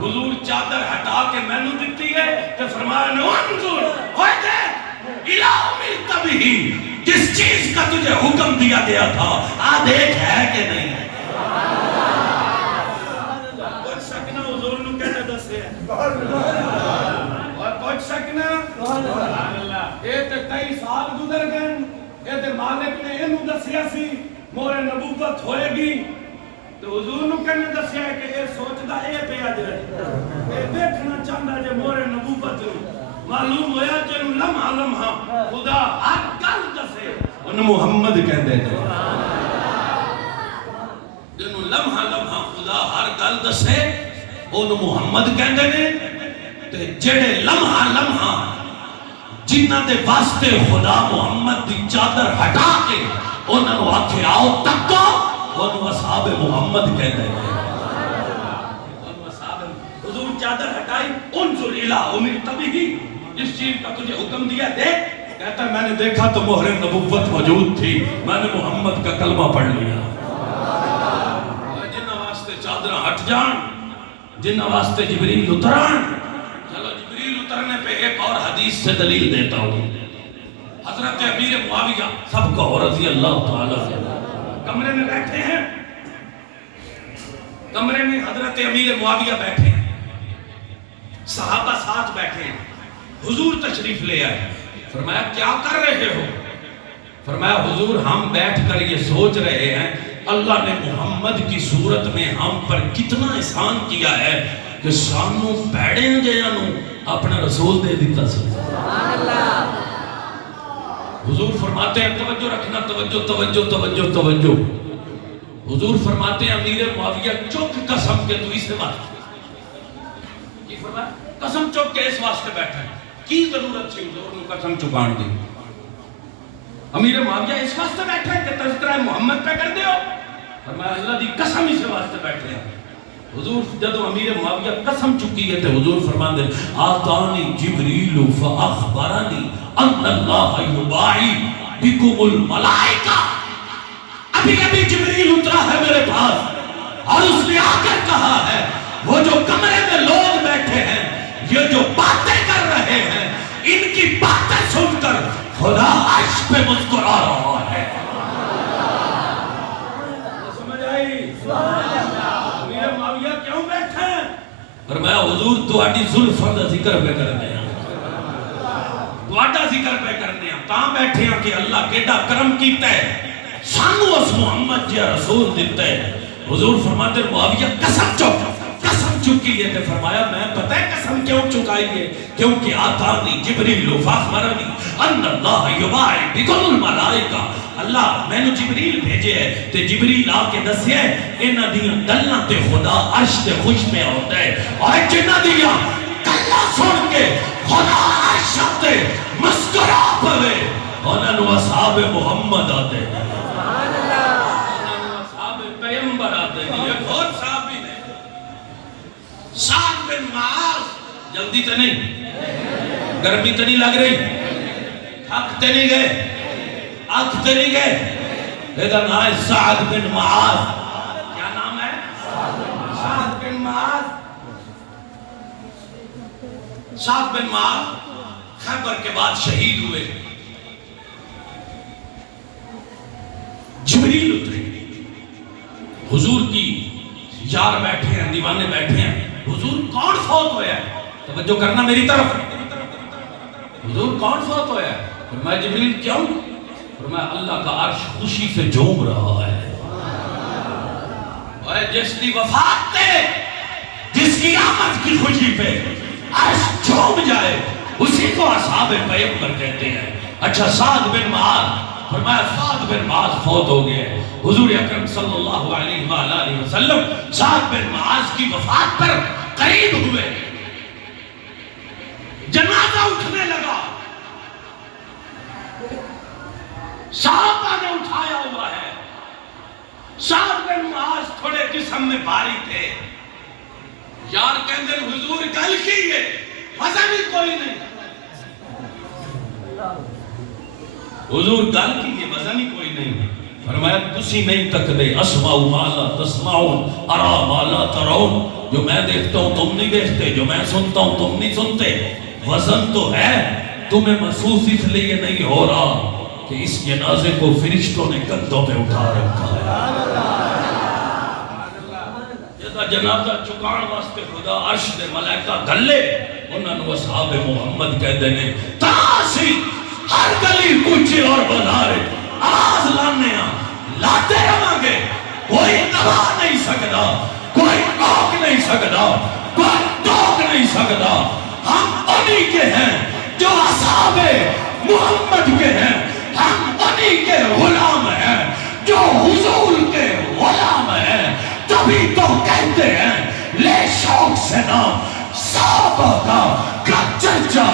حضور چادر ہٹا کے میں نو دیتی ہے تے فرمایا نو انظر ہوئے دے الی امرت بہ، جس چیز کا تجھے حکم دیا گیا تھا آ دیکھ ہے کہ نہیں، پوچھ سکنا حضور نو کہنے دسے اور پوچھ سکنا اے تے کئی سال گزر گئے، اے تے مالک نے انہوں دسیا سی مورے نبوت ہوئے گی، تو حضور نو کہنے دسیا ہے کہ اے سوچدا اے پہ آج رہے، اے دیکھنا چاہتا جے مورے نبوت معلوم ہویا جنہوں لمحہ لمحہ خدا ہر گل دسے، انہوں محمد کہندے تھے، جنہوں لمحہ لمحہ خدا ہر گل دسے انہوں محمد کہندے نے، تے جڑے لمحہ لمحہ جنہ دے واسطے خدا محمد دی چادر ہٹا کے انہوں آکھے آؤ تکو، انہوں اصحاب محمد کہتے ہیں، حضور چادر ہٹائی انظر الی امرت بہ، جس چیز کا تجھے حکم دیا دیکھ، کہتا ہے میں نے دیکھا تو مہر نبوت موجود تھی، میں نے محمد کا کلمہ پڑھ لیا۔ جنہ واسطے چادر ہٹ جان، جنہ واسطے جبریل اتران، چلو جبریل اترنے پہ ایک اور حدیث سے دلیل دیتا ہوں، حضرت امیر معاویہ سب کو رضی اللہ تعالیٰ کمرے میں بیٹھے ہیں، کمرے میں حضرت امیر معاویہ بیٹھے ہیں، صحابہ ساتھ بیٹھے ہیں، حضور تشریف لے آئے، فرمایا کیا کر رہے ہو؟ فرمایا حضور ہم بیٹھ کر یہ سوچ رہے ہیں اللہ نے محمد کی صورت میں ہم پر کتنا احسان کیا ہے کہ سانوں پیڑیں جیانوں اپنا رسول دے دیتا سکتا۔ حضور فرماتے ہیں توجہ رکھنا، توجہ توجہ توجہ توجہ، حضور فرماتے ہیں امیر معاویہ چوک قسم کے تو اسے واسطے، یہ فرمایا قسم چوک کے اس واسطے بیٹھا ہے، کی ضرورت سے حضور نے قسم چکان دی؟ امیر معاویہ اس واسطے بیٹھا ہے کہ تذکرہ محمد پہ کر دے ہو؟ فرمایا اللہ دی قسم اسے واسطے بیٹھے ہیں۔ حضور جدو امیر معاویہ قسم چکی ہے تو حضور فرمان دے آتانی جبریل فاخبرانی ان اللہ یباعی بکم الملائکہ، ابھی ابھی جبریل اترا ہے میرے پاس اور اس نے آ کر کہا ہے وہ جو کمرے میں لوگ بیٹھے ہیں، یہ جو باتیں کر رہے ہیں، سن کر خدا عرش پہ مسکرا رہا ہے. سمجھ آئی؟ میرے معاویہ کیوں بیٹھے ہیں؟ فرمایا حضور تہاڈی زلفاں دا ذکر پہ کرنے ہیں، تہاڈا ذکر پہ کرنے ہیں، تاں بیٹھے ہیں کہ اللہ کیڈا کرم کیتا ہے، سانو اس محمد جی رسول دیتا ہے. حضور فرماتے ہیں معاویہ قسم چکی ہے. تے فرمایا میں پتہ ہے قسم کیوں چکائی ہے؟ کیونکہ آتانی جبریل فاخبرنی ان اللہ یباعی بکم الملائکہ، اللہ میں نے جبریل بھیجے ہے تے جبریل آ کے دسے ہے انہاں دیاں گلاں تے خدا عرش تے خوش میں ہوتا ہے، اور جنہاں دیاں گلاں سن کے خدا عرش تے مسکرا پوے انہاں نو اصحاب محمد آتے ہیں، اصحاب پیغمبر آتے ہیں. ایک اور صحابی نے سعد بن معاذ، جلدی تے نہیں، گرمی تے نہیں لگ رہی، تھک تے نہیں گئے، آنکھ تے نہیں گئے، لیکن نام ہے سعد بن معاذ. کیا نام ہے؟ سعد بن معاذ. سعد بن معاذ خیبر کے بعد شہید ہوئے. جبریل اترے، حضور کی یار بیٹھے ہیں، دیوانے بیٹھے ہیں. حضور کون فوت ہویا ہے؟ توجہ کرنا میری طرف. حضور کون فوت ہویا ہے؟ فرمایا جبریل کیوں؟ فرمایا اللہ کا عرش خوشی سے جھوم رہا ہے. اور جس کی وفات پہ، جس کی آمد کی خوشی پہ عرش جھوم جائے اسی کو اصحاب پیغمبر کہتے ہیں. اچھا سعد بن معاذ، فرمایا سعد بن معاذ فوت ہو گئے. حضور اکرم صلی اللہ علیہ وآلہ وسلم سعد بن معاذ کی وفات پر قریب ہوئے، جنازہ اٹھنے لگا، صحابہ نے اٹھایا ہوا ہے. سعد بن معاذ تھوڑے جسم میں بھاری تھے. یار کہندے حضور گل کی ہے، وزن ہی کوئی نہیں. حضور گل کی ہے، وزن ہی کوئی نہیں. فرمایا تسی نہیں تکدے، اسمع ما لا تسمعون، ارا ما لا ترون. جو میں دیکھتا ہوں تم نہیں دیکھتے، جو میں سنتا ہوں تم نہیں سنتے. وزن تو ہے، تمہیں محسوس اس لیے نہیں ہو رہا کہ اس جنازے کو فرشتوں نے کندھوں پہ اٹھا رکھا ہے. جیسا جنازہ چکان واسطے خدا عرش دے ملائکہ گلے، انہاں نو اصحاب محمد کہہ دینے. تاسی ہر گلی کوچے اور بازارے آواز لانے ہیں، لاتے رہاں گے. کوئی دبا نہیں سکتا، کوئی روک نہیں سکتا، کوئی ٹوک نہیں سکتا. ہم انہی کے ہیں جو اصحاب محمد کے ہیں، ہم انہی کے غلام ہیں جو حضور کے غلام ہیں. تبھی تو کہتے ہیں لے شوق سے نام صحابہ کا کر چرچا،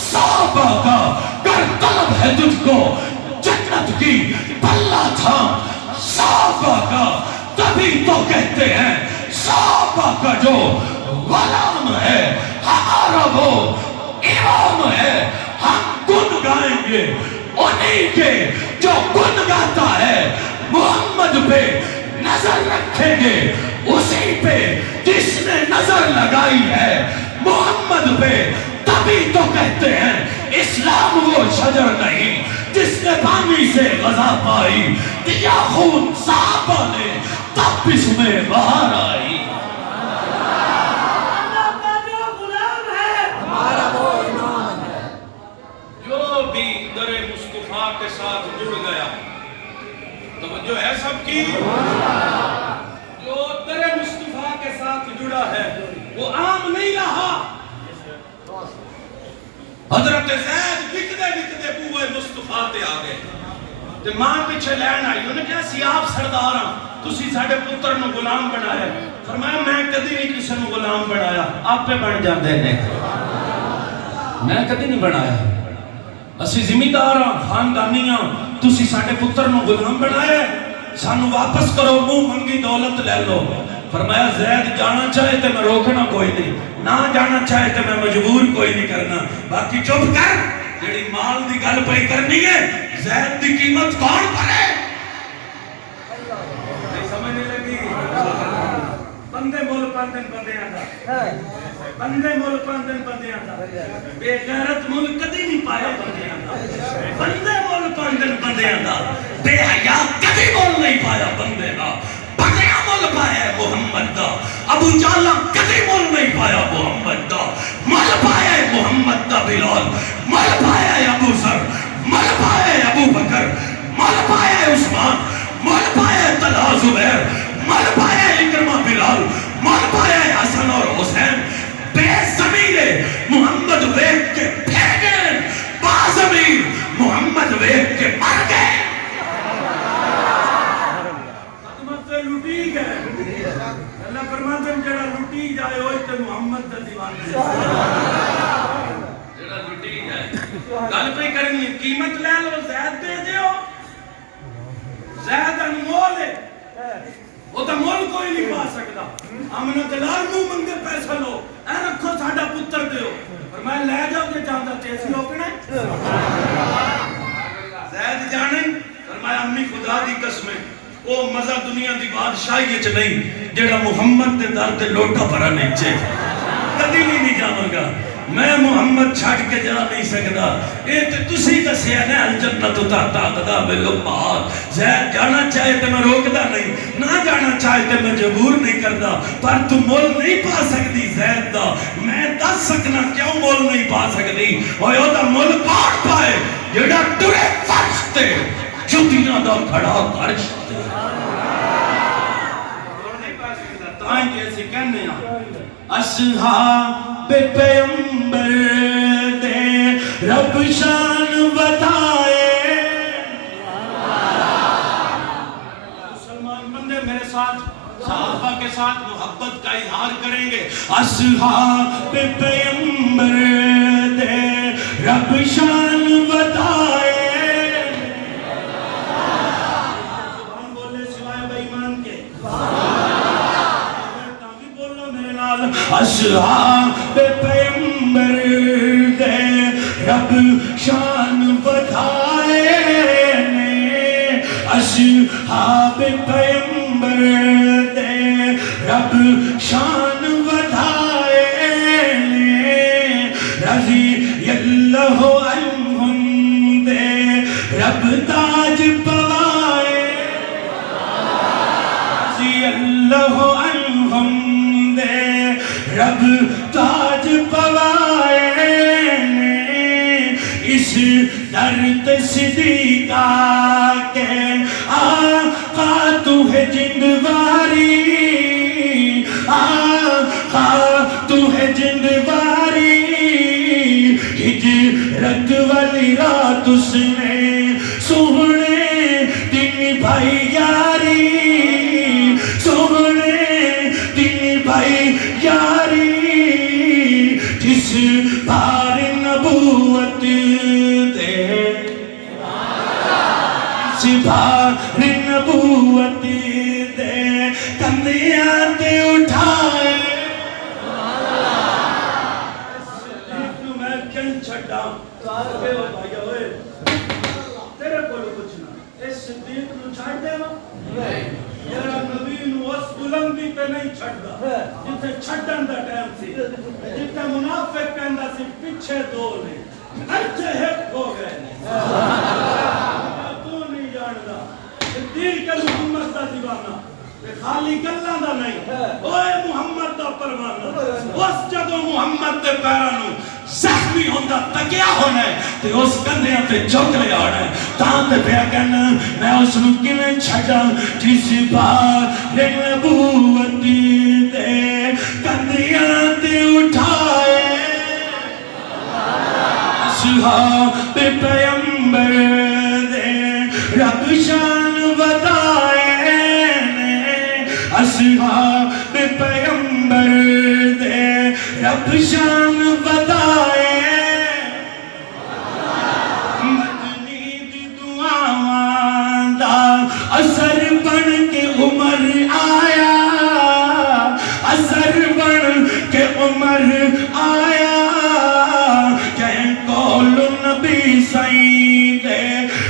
صحابہ کا کر طلب ہے تجھ کو جنت کی پلہ تھا صحابہ کا. تبھی تو کہتے ہیں صحابہ کا جو غلام ہے ہمارا وہ امام ہے. ہم گن گائیں گے انہی کے جو گن گاتا ہے. محمد پہ نظر رکھیں گے اسی پہ جس نے نظر لگائی ہے محمد پہ. تبھی تو کہتے ہیں اسلام وہ شجر نہیں جس نے پانی سے غذا پائی، دیا خون صحابہ نے تب اس میں بہار آئی. جو بھی در مصطفیٰ کے ساتھ جڑ گیا، توجہ ہے سب کی، جو در مصطفیٰ کے ساتھ جڑا ہے وہ عام نہیں رہا. حضرت زید وکدے وکدے بوئے مصطفیٰ تے آگئے تے ماں پیچھے لین آئی. انہوں نے کہا سی آپ سردار ہاں، تسی ساڑھے پتر نو غلام بنایا. فرمایا میں کدی نہیں کسی نو غلام بنایا، آپ پہ بن جاندے نے. میں کدی نہیں بنایا، اسی زمیندار ہاں، خاندانی ہاں. تسی ساڑھے پتر نو غلام بنایا، سانو واپس کرو، منہ منگی دولت لے لو. فرمایا زید جانا چاہے تو میں روکنا کوئی نہیں، نہ جانا چاہے تو میں مجبور کوئی نہیں کرنا. باقی چپ کر، جڑی مال دی گل پہ کرنی ہے زید دی قیمت کون کرے؟ نہیں سمجھنے لگی؟ بندے بول پاندن بندے آتا بندے مول پاندن بندیاں دا بے غیرت مول کدی نہیں پایا بندیاں دا بندے مول پاندن بندیاں دا بے حیا کدی مول نہیں پایا بندے دا بندیاں مول پایا ہے محمد دا ابو جہل کدی مول نہیں پایا محمد دا مول پایا ہے محمد دا بلال مول پایا ہے ابو ذر مول پایا ہے ابو بکر مول پایا ہے عثمان مول پایا ہے طلحہ زبیر مول پایا ہے اکرمہ بلال مول پایا ہے حسن اور حسین بے زمیرے محمد ویک کے پھیر گئے بازمیر محمد ویک کے مر گئے خدمت سے لٹی گئے اللہ فرماتے ہیں جڑا لٹی جائے ہوئی تے محمد دا دیوان جڑا لٹی جائے گل پہ کرنی قیمت لے لو زید دے دیو زید انمول ہے وہ تو مول کوئی نہیں پا سکتا آمنہ دلال مو منگے پیسہ لو اے رکھو ساڑھا پتر دیو اور میں لے جاؤ کہ جاندہ تیسی ہوکنے زید جانے فرمایا امی خدا دی قسمیں او مزہ دنیا دی بادشاہی اچھ نہیں جڑا محمد دے در دے لوٹا بھرا نہیں چاہے کدی نہیں جاؤں گا میں محمد چھاڑ کے جا نہیں سکتا اے تے تسی دسیا نے الجنت تحت اقدام الامہات زید جانا چاہے تے میں روکدا نہیں نہ جانا چاہے تے میں جبور نہیں کردا پر تو مول نہیں پا سکتی زید دا میں دس سکنا کیوں مول نہیں پا سکتی اوہ او دا مول کون پائے جڑا ٹرے فرش تے جتیاں دا کھڑا فرش تے مول نہیں پا سکتا تائیں کیسے کہنے اصحاب پیغمبر دے رب شان بتائے مسلمان بندے میرے ساتھ صحابہ کے ساتھ محبت کا اظہار کریں گے اصحاب پیغمبر دے رب شان بتائے سبحان بولے سوائے بے ایمان کے اصحاب پیغمبر دے رب شان بتائے نے اصحاب پیغمبر دے رب شان بتائے نے رضی اللہ عنہم دے رب تاج پوائے رضی اللہ عنہم رب تاج پوائے نے اس درد صدیقہ کے آقا تو ہے جندواری آقا تو ہے جندواری ہجرت والی رات اس نے سونے دن بھائی یاری سونے دن بھائی یاری جس بار نبوت دے جس بار نبوت دے کندیاں تے اٹھائے میں کن چھڑا تیرے کو کچھ نہ اس صدیق نو چھڑ دے میرا نبی نو اس بلندی تے نہیں چھڑدا جتے چھڑن دا ٹائم سی جتے منافق کہندا سی پیچھے دو نے اچھے ہک ہو گئے تو نہیں جاندا صدیق محمد دا دیوانہ خالی گلاں دا نہیں اوے محمد دا پروانہ اس جدوں محمد دے پیراں نو زخمی ہوندا تکیا ہونا ہے تے اس کندھیاں تے چک لے آنا ہے تاں تے پیا کہنا میں اس نو کیویں چھڈاں جس بار نبوت دے کندھیاں تے اٹھائے اصحاب پیغمبر دے رب شان بتائے نے اصحاب پیغمبر دے رب شان بتائے مدنی دی دعاواں دا اثر بن کے عمر آیا اثر بن کے عمر آیا کہیں کول نبی سائیں دے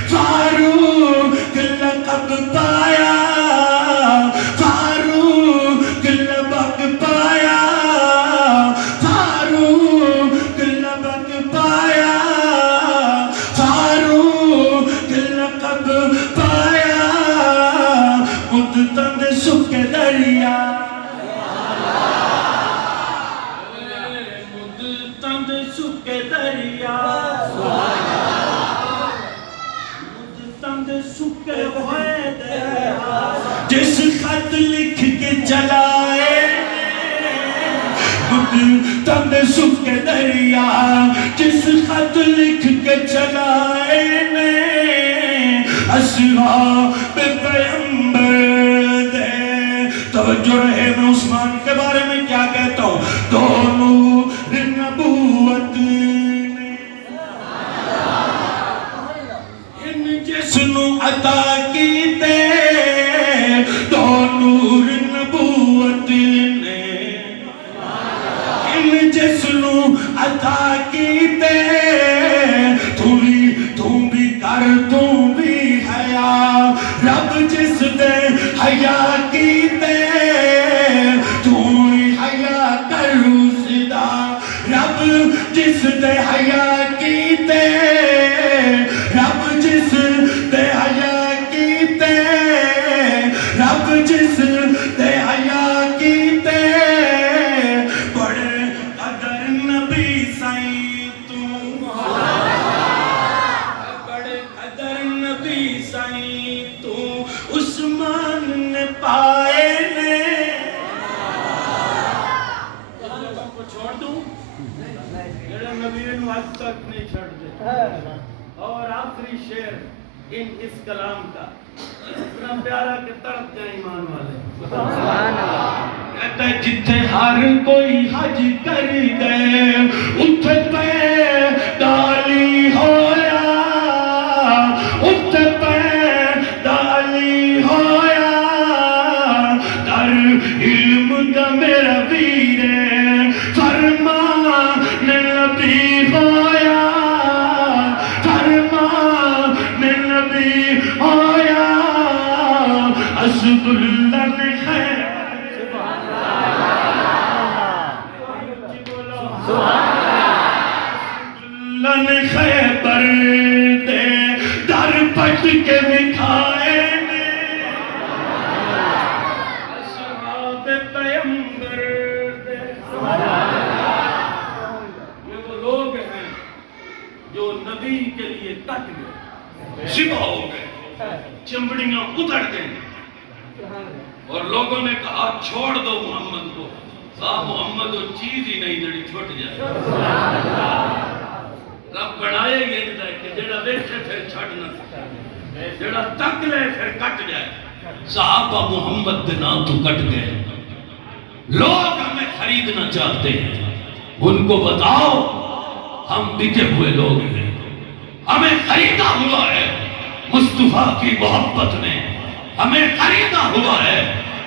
فاروق لقب پایا فاروق لقب پایا تند سکے ہوئے دریا جس خط لکھ کے چلائے تند سکے دریا جس خط لکھ کے چلائے نے اصحاب پیغمبر دے توجہ رہے میں عثمان کے بارے میں کیا کہتا ہوں تو نور نبوت سنو عطا کیتے تو نور نبوت نے ان جسنو عطا کیتے تم بھی کر تم بھی حیا رب جس دے حیا کیتے تم بھی حیا کرو صدا رب جس دے حیا کیتے رب جس دے حیا کیتے رب جس دے حیا کیتے بڑے قدر نبی سائیں تو بڑے قدر نبی سائیں تو عثمان نے پائے نے کو چھوڑ دوں جڑا نبی نو آج تک نہیں چھوڑ دے اور آخری شعر اس کلام کا اتنا پیارا کہ تڑپ جائے ایمان والے کہتا ہے جتھے ہر کوئی حج کر گئے اتھے پہ ڈالی ہویا اتھے پہ ڈالی ہویا در علم کا میرا ویر فرمان نبی ہویا اسد اللہ نے خیر اللہ نے خیبر دے در پٹ کے مٹھائے نے اصحاب پیغمبر دے یہ وہ لوگ ہیں جو نبی کے لیے کٹ گئے ذبح ہو گئے چمڑیاں اتر گئیں اور لوگوں نے کہا چھوڑ دو محمد کو کہا محمد وہ چیز ہی نہیں جڑی چھوٹ جائے رب بڑھائے یہ ہے کہ جڑا ویکھے پھر چھڑنا جڑا تک لے پھر کٹ جائے صحابہ محمد دے نام تو کٹ گئے لوگ ہمیں خریدنا چاہتے ہیں ان کو بتاؤ ہم بکے ہوئے لوگ ہیں ہمیں خریدا ہوا ہے مصطفیٰ کی محبت نے ہمیں خریدا ہوا ہے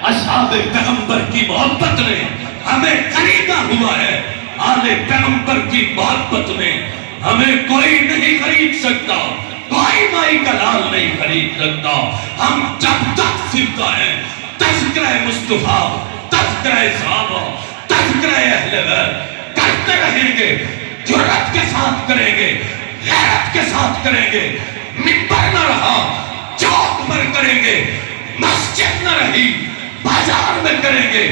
اصحاب پیغمبر کی محبت نے ہمیں خریدا ہوا ہے آل پیغمبر کی محبت نے ہمیں کوئی نہیں خرید سکتا کوئی مائی کا لال نہیں خرید سکتا ہم جب تک زندہ ہیں تذکرہ مصطفیٰ تذکرہ صحابہ تذکرہ اہل بیت کرتے رہیں گے جرات کے ساتھ کریں گے غیرت کے ساتھ کریں گے منبر نہ رہا چوک پر کریں گے مسجد نہ رہی بازار میں کریں گے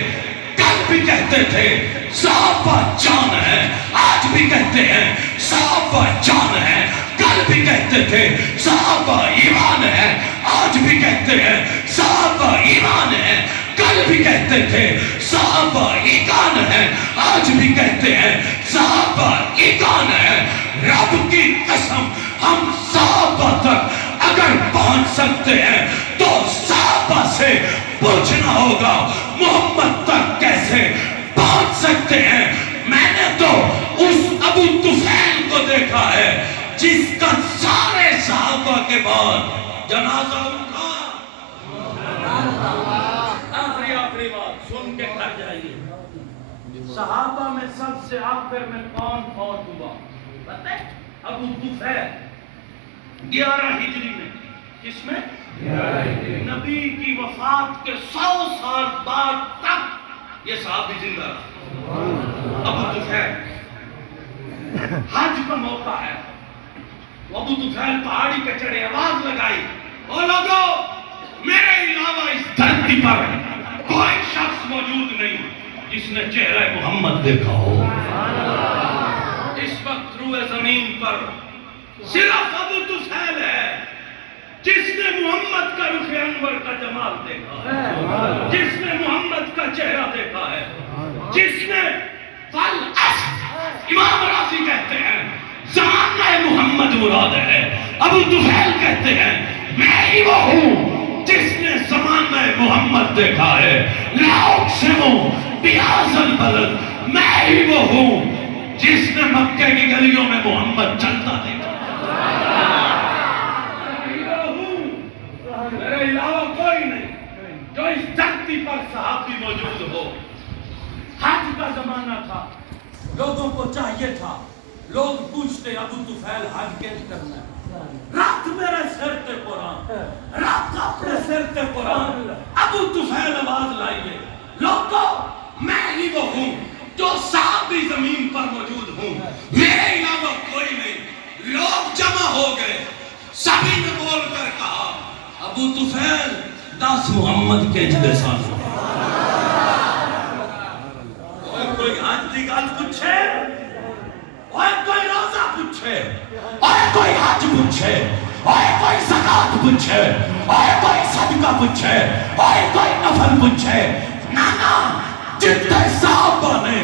کل بھی کہتے تھے صحابہ جان ہے آج بھی کہتے ہیں صحابہ جان ہے کل بھی کہتے تھے صحابہ ایمان ہے آج بھی کہتے ہیں صحابہ ایمان ہے کل بھی کہتے تھے صحابہ ایمان ہے آج بھی کہتے ہیں صحابہ ایمان ہے رب کی قسم ہم صحابہ تک اگر پہنچ سکتے ہیں تو صحابہ سے پوچھنا ہوگا محمد تک کیسے پہنچ سکتے ہیں میں نے تو اس ابو طفیل کو دیکھا ہے جس کا سارے صحابہ کے بعد جنازہ اٹھا آخری بات سن کے کر جائیے صحابہ میں سب سے آخر میں کون فوت ہوا پتہ ہے ابو طفیل 11 ہجری میں کس میں نبی کی وفات کے 100 سال بعد تک یہ صحابی زندہ رہا ابو طفیل حج کا موقع ہے ابو طفیل پہاڑی پہ چڑھے آواز لگائی او لوگو میرے علاوہ اس دھرتی پر کوئی شخص موجود نہیں جس نے چہرہ محمد دیکھا ہو اس وقت روئے زمین پر صرف ابو طفیل ہے جس نے انور کا جمال دیکھا ہے، جس نے محمد کا چہرہ دیکھا ہے، جس نے امام راضی کہتے ہیں زمانہ محمد مراد ہے، ابو طفیل کہتے ہیں میں ہی وہ ہوں جس نے زمانہ محمد دیکھا ہے، لا اقسم بہذا البلد، میں ہی وہ ہوں جس نے مکہ کی گلیوں میں محمد چلتا دیکھا، میرے علاوہ کوئی نہیں جو اس دھرتی پر صحابی موجود ہو۔ حج کا زمانہ تھا، لوگوں کو چاہیے تھا، لوگ پوچھتے ابو طفیل حج کیسے کرنا ہے، رکھ میرے سر تے قرآن، رکھ اپنے سر تے قرآن، ابو طفیل آواز لائیے لوگوں میں ہی وہ ہوں جو صحابی زمین پر موجود ہوں، میرے علاوہ کوئی نہیں۔ لوگ جمع ہو گئے، سبھی نے بول کر کہا ابو طفیل دس محمد کے جلے ساتھ کوئی حج کی گل پوچھے، اور کوئی روزہ پوچھے، اور کوئی حج پوچھے، اور کوئی زکات پوچھے، اور کوئی صدقہ پوچھے، اور کوئی نفل پوچھے، نانا جتنے صحابہ نے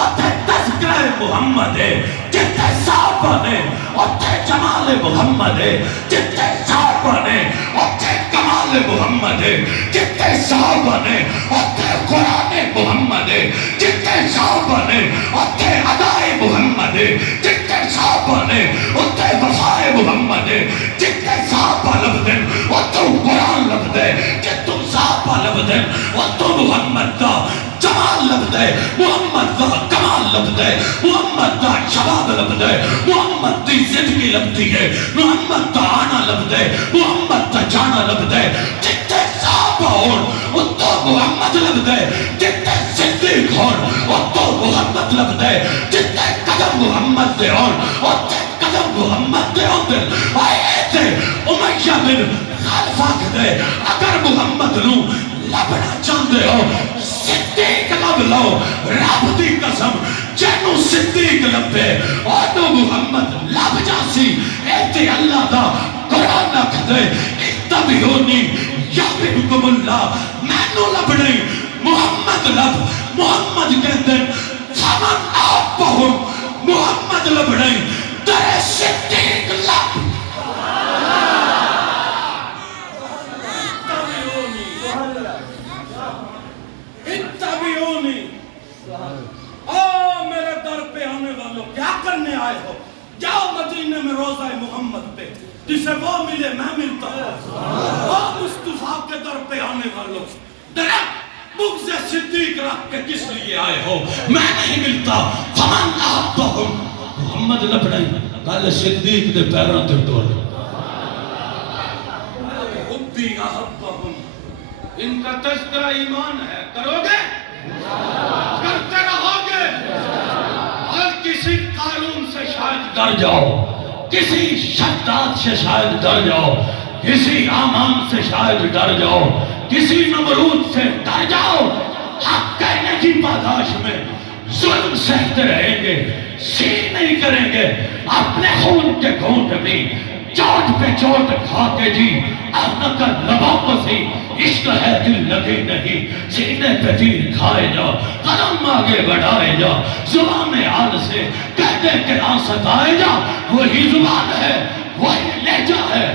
اتنے تذکرہ محمد ہے، جتنے صحابہ نے اتنے جمال محمد ہے، جتنے صحابہ نے اتنے کمال محمد ہے، جتنے صحابہ نے اتنے قرآن محمد ہے، جتنے صحابہ نے اتنے ادائے محمد ہے، جتنے صحابہ نے اتنے وفائے محمد ہے، جتنے صحابہ لفظ ہیں اتنے قرآن لفظ ہے، جتنے صحابہ لفظ ہیں اتنے محمد کا جمال لفظ ہے، محمد کا کمال لفظ ہے، محمد کا شباب لفظ ہے، محمد کی زندگی لفظی ہے، محمد کا آنا لفظ ہے، محمد کا جانا لفظ ہے، جتنے صحابہ ہون اتنے محمد لفظ ہے، جتنے صدیق ہون اتنے محمد لفظ ہے، جتنے قدم محمد دے ہون اتنے قدم محمد دے ہون دل آئے تھے امیہ بن خلفہ دے اگر محمد نو لبنا چاہتے ہو صدیق لب لو، رب دی قسم جنو صدیق لبے اور تو محمد لب جاسی، ایتے اللہ دا قرآن نہ کھدے اتبعونی یحببکم اللہ، میں نو لب نہیں محمد لب، محمد کہتے ہیں فمن آبہم، محمد لب نہیں ترے صدیق لب، اتبعونی، او میرے در پہ آنے والوں کیا کرنے آئے ہو، جاؤ مدینے میں روضہ محمد پہ، جسے وہ ملے میں ملتا ہوں، او مصطفیٰ کے در پہ آنے والوں درک بغض صدیق رکھ کے کس لیے آئے ہو، میں نہیں ملتا، فمن آبہم، محمد لبڑائی کالے صدیق دے پیروں تے ٹول حبی احبہم، ان کا تذکرہ ایمان ہے، کرو گے کرتے رہو گے، اور کسی قارون سے شاید ڈر جاؤ، کسی شداد سے شاید ڈر جاؤ، کسی آمان سے شاید ڈر جاؤ، کسی نمرود سے ڈر جاؤ، حق کہنے کی پاداش میں ظلم سہتے رہیں گے، سی نہیں کریں گے، اپنے خون کے گھونٹ بھی چوٹ پہ چوٹ کھا کے جی، اپنا کا لبا پسی عشق ہے دل لگے نہیں، سینے پہ تیر کھائے جا، قدم آگے بڑھائے جا، زبان حال سے کہتے کہ نہ ستائے جا، وہی زبان ہے، وہی لہجہ ہے،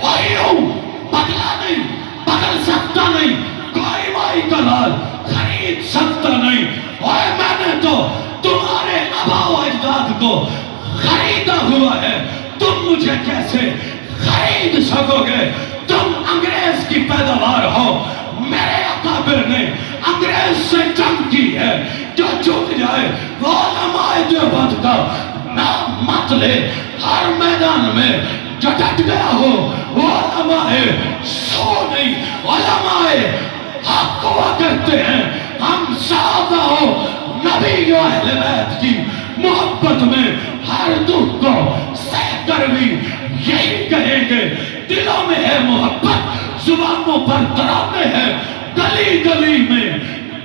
وہی ہوں، بدلا نہیں، بدل سکتا نہیں، کوئی مائی کا لال خرید سکتا نہیں، اور میں نے تو تمہارے آبا و اجداد کو خریدا ہوا ہے، تم مجھے کیسے خرید سکو گے، تم انگریز کی پیداوار ہو، میرے اکابر نے انگریز سے جنگ کی ہے، جو جھک جائے وہ علماء دیوبند کا نام مت لے، ہر میدان میں جو ڈٹ گیا ہو وہ علماء سو نہیں، علماء حق ہوا کرتے ہیں، ہم صحابہ ہو نبی و اہل بیت کی محبت میں ہر دکھ کو سہ کر بھی یہی کہیں گے، دلوں میں ہے محبت، زبانوں پر ترانے ہیں، گلی گلی میں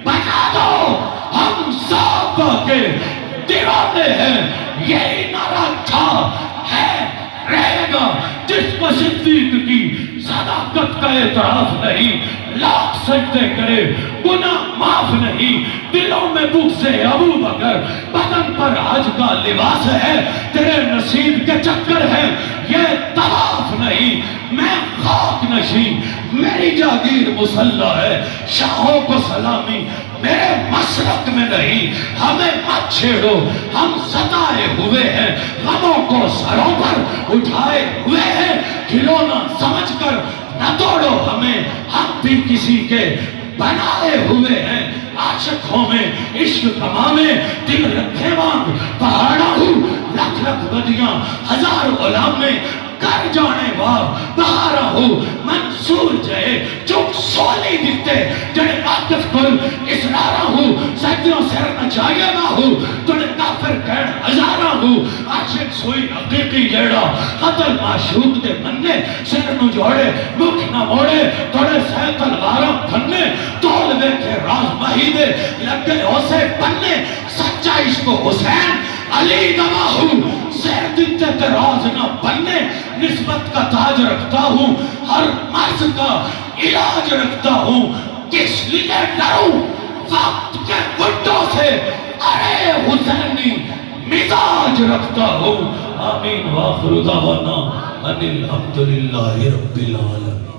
بنا دو ہم صحابہ کے دیوانے ہیں، یہی نعرہ تھا ہے رہے گا، جس کو صدیق کی صداقت کا اعتراف نہیں، لاکھ سجدے کرے گناہ معاف نہیں، دلوں میں بغض ابو بکر، بدن پر حج کا لباس ہے، تیرے نصیب کے چکر ہیں، یہ طواف نہیں، میں خاک نشین، میری جاگیر مصلی ہے، شاہوں کو سلامی میرے مسلک میں نہیں، ہمیں مت چھیڑو، ہم ستائے ہوئے ہیں، غموں کو سروں پر اٹھائے ہوئے ہیں، کھلونا سمجھ کر نہ توڑو ہمیں، ہم بھی کسی کے بنائے ہوئے ہیں، عاشقوں میں عشق کمامے دل رکھے مانگ پہاڑا ہوں، لکھ لکھ بدیاں ہزار غلام میں کر جانے بہارا ہو منصور جائے چک سولی دیتے جڑے واقف کل اسرارا ہو سجدوں سر نچائے نہ ہو تڑے کافر کہن ہزارا ہو عاشق سوئی حقیقی جیڑا قتل معشوق دے مننے سر نو جوڑے مکھ نہ موڑے تڑے سہ تلوارا پھنے تول بے کے راز مہی دے لگے اسے پنے سچا عشق حسین علی دما ہوں سیر دیتے تراز نہ بننے نسبت کا تاج رکھتا ہوں ہر مرض کا علاج رکھتا ہوں کس لیے ڈروں وقت کے گھٹوں سے ارے حسینی مزاج رکھتا ہوں آمین وآخر دعوانا ان الحمدللہ رب العالمین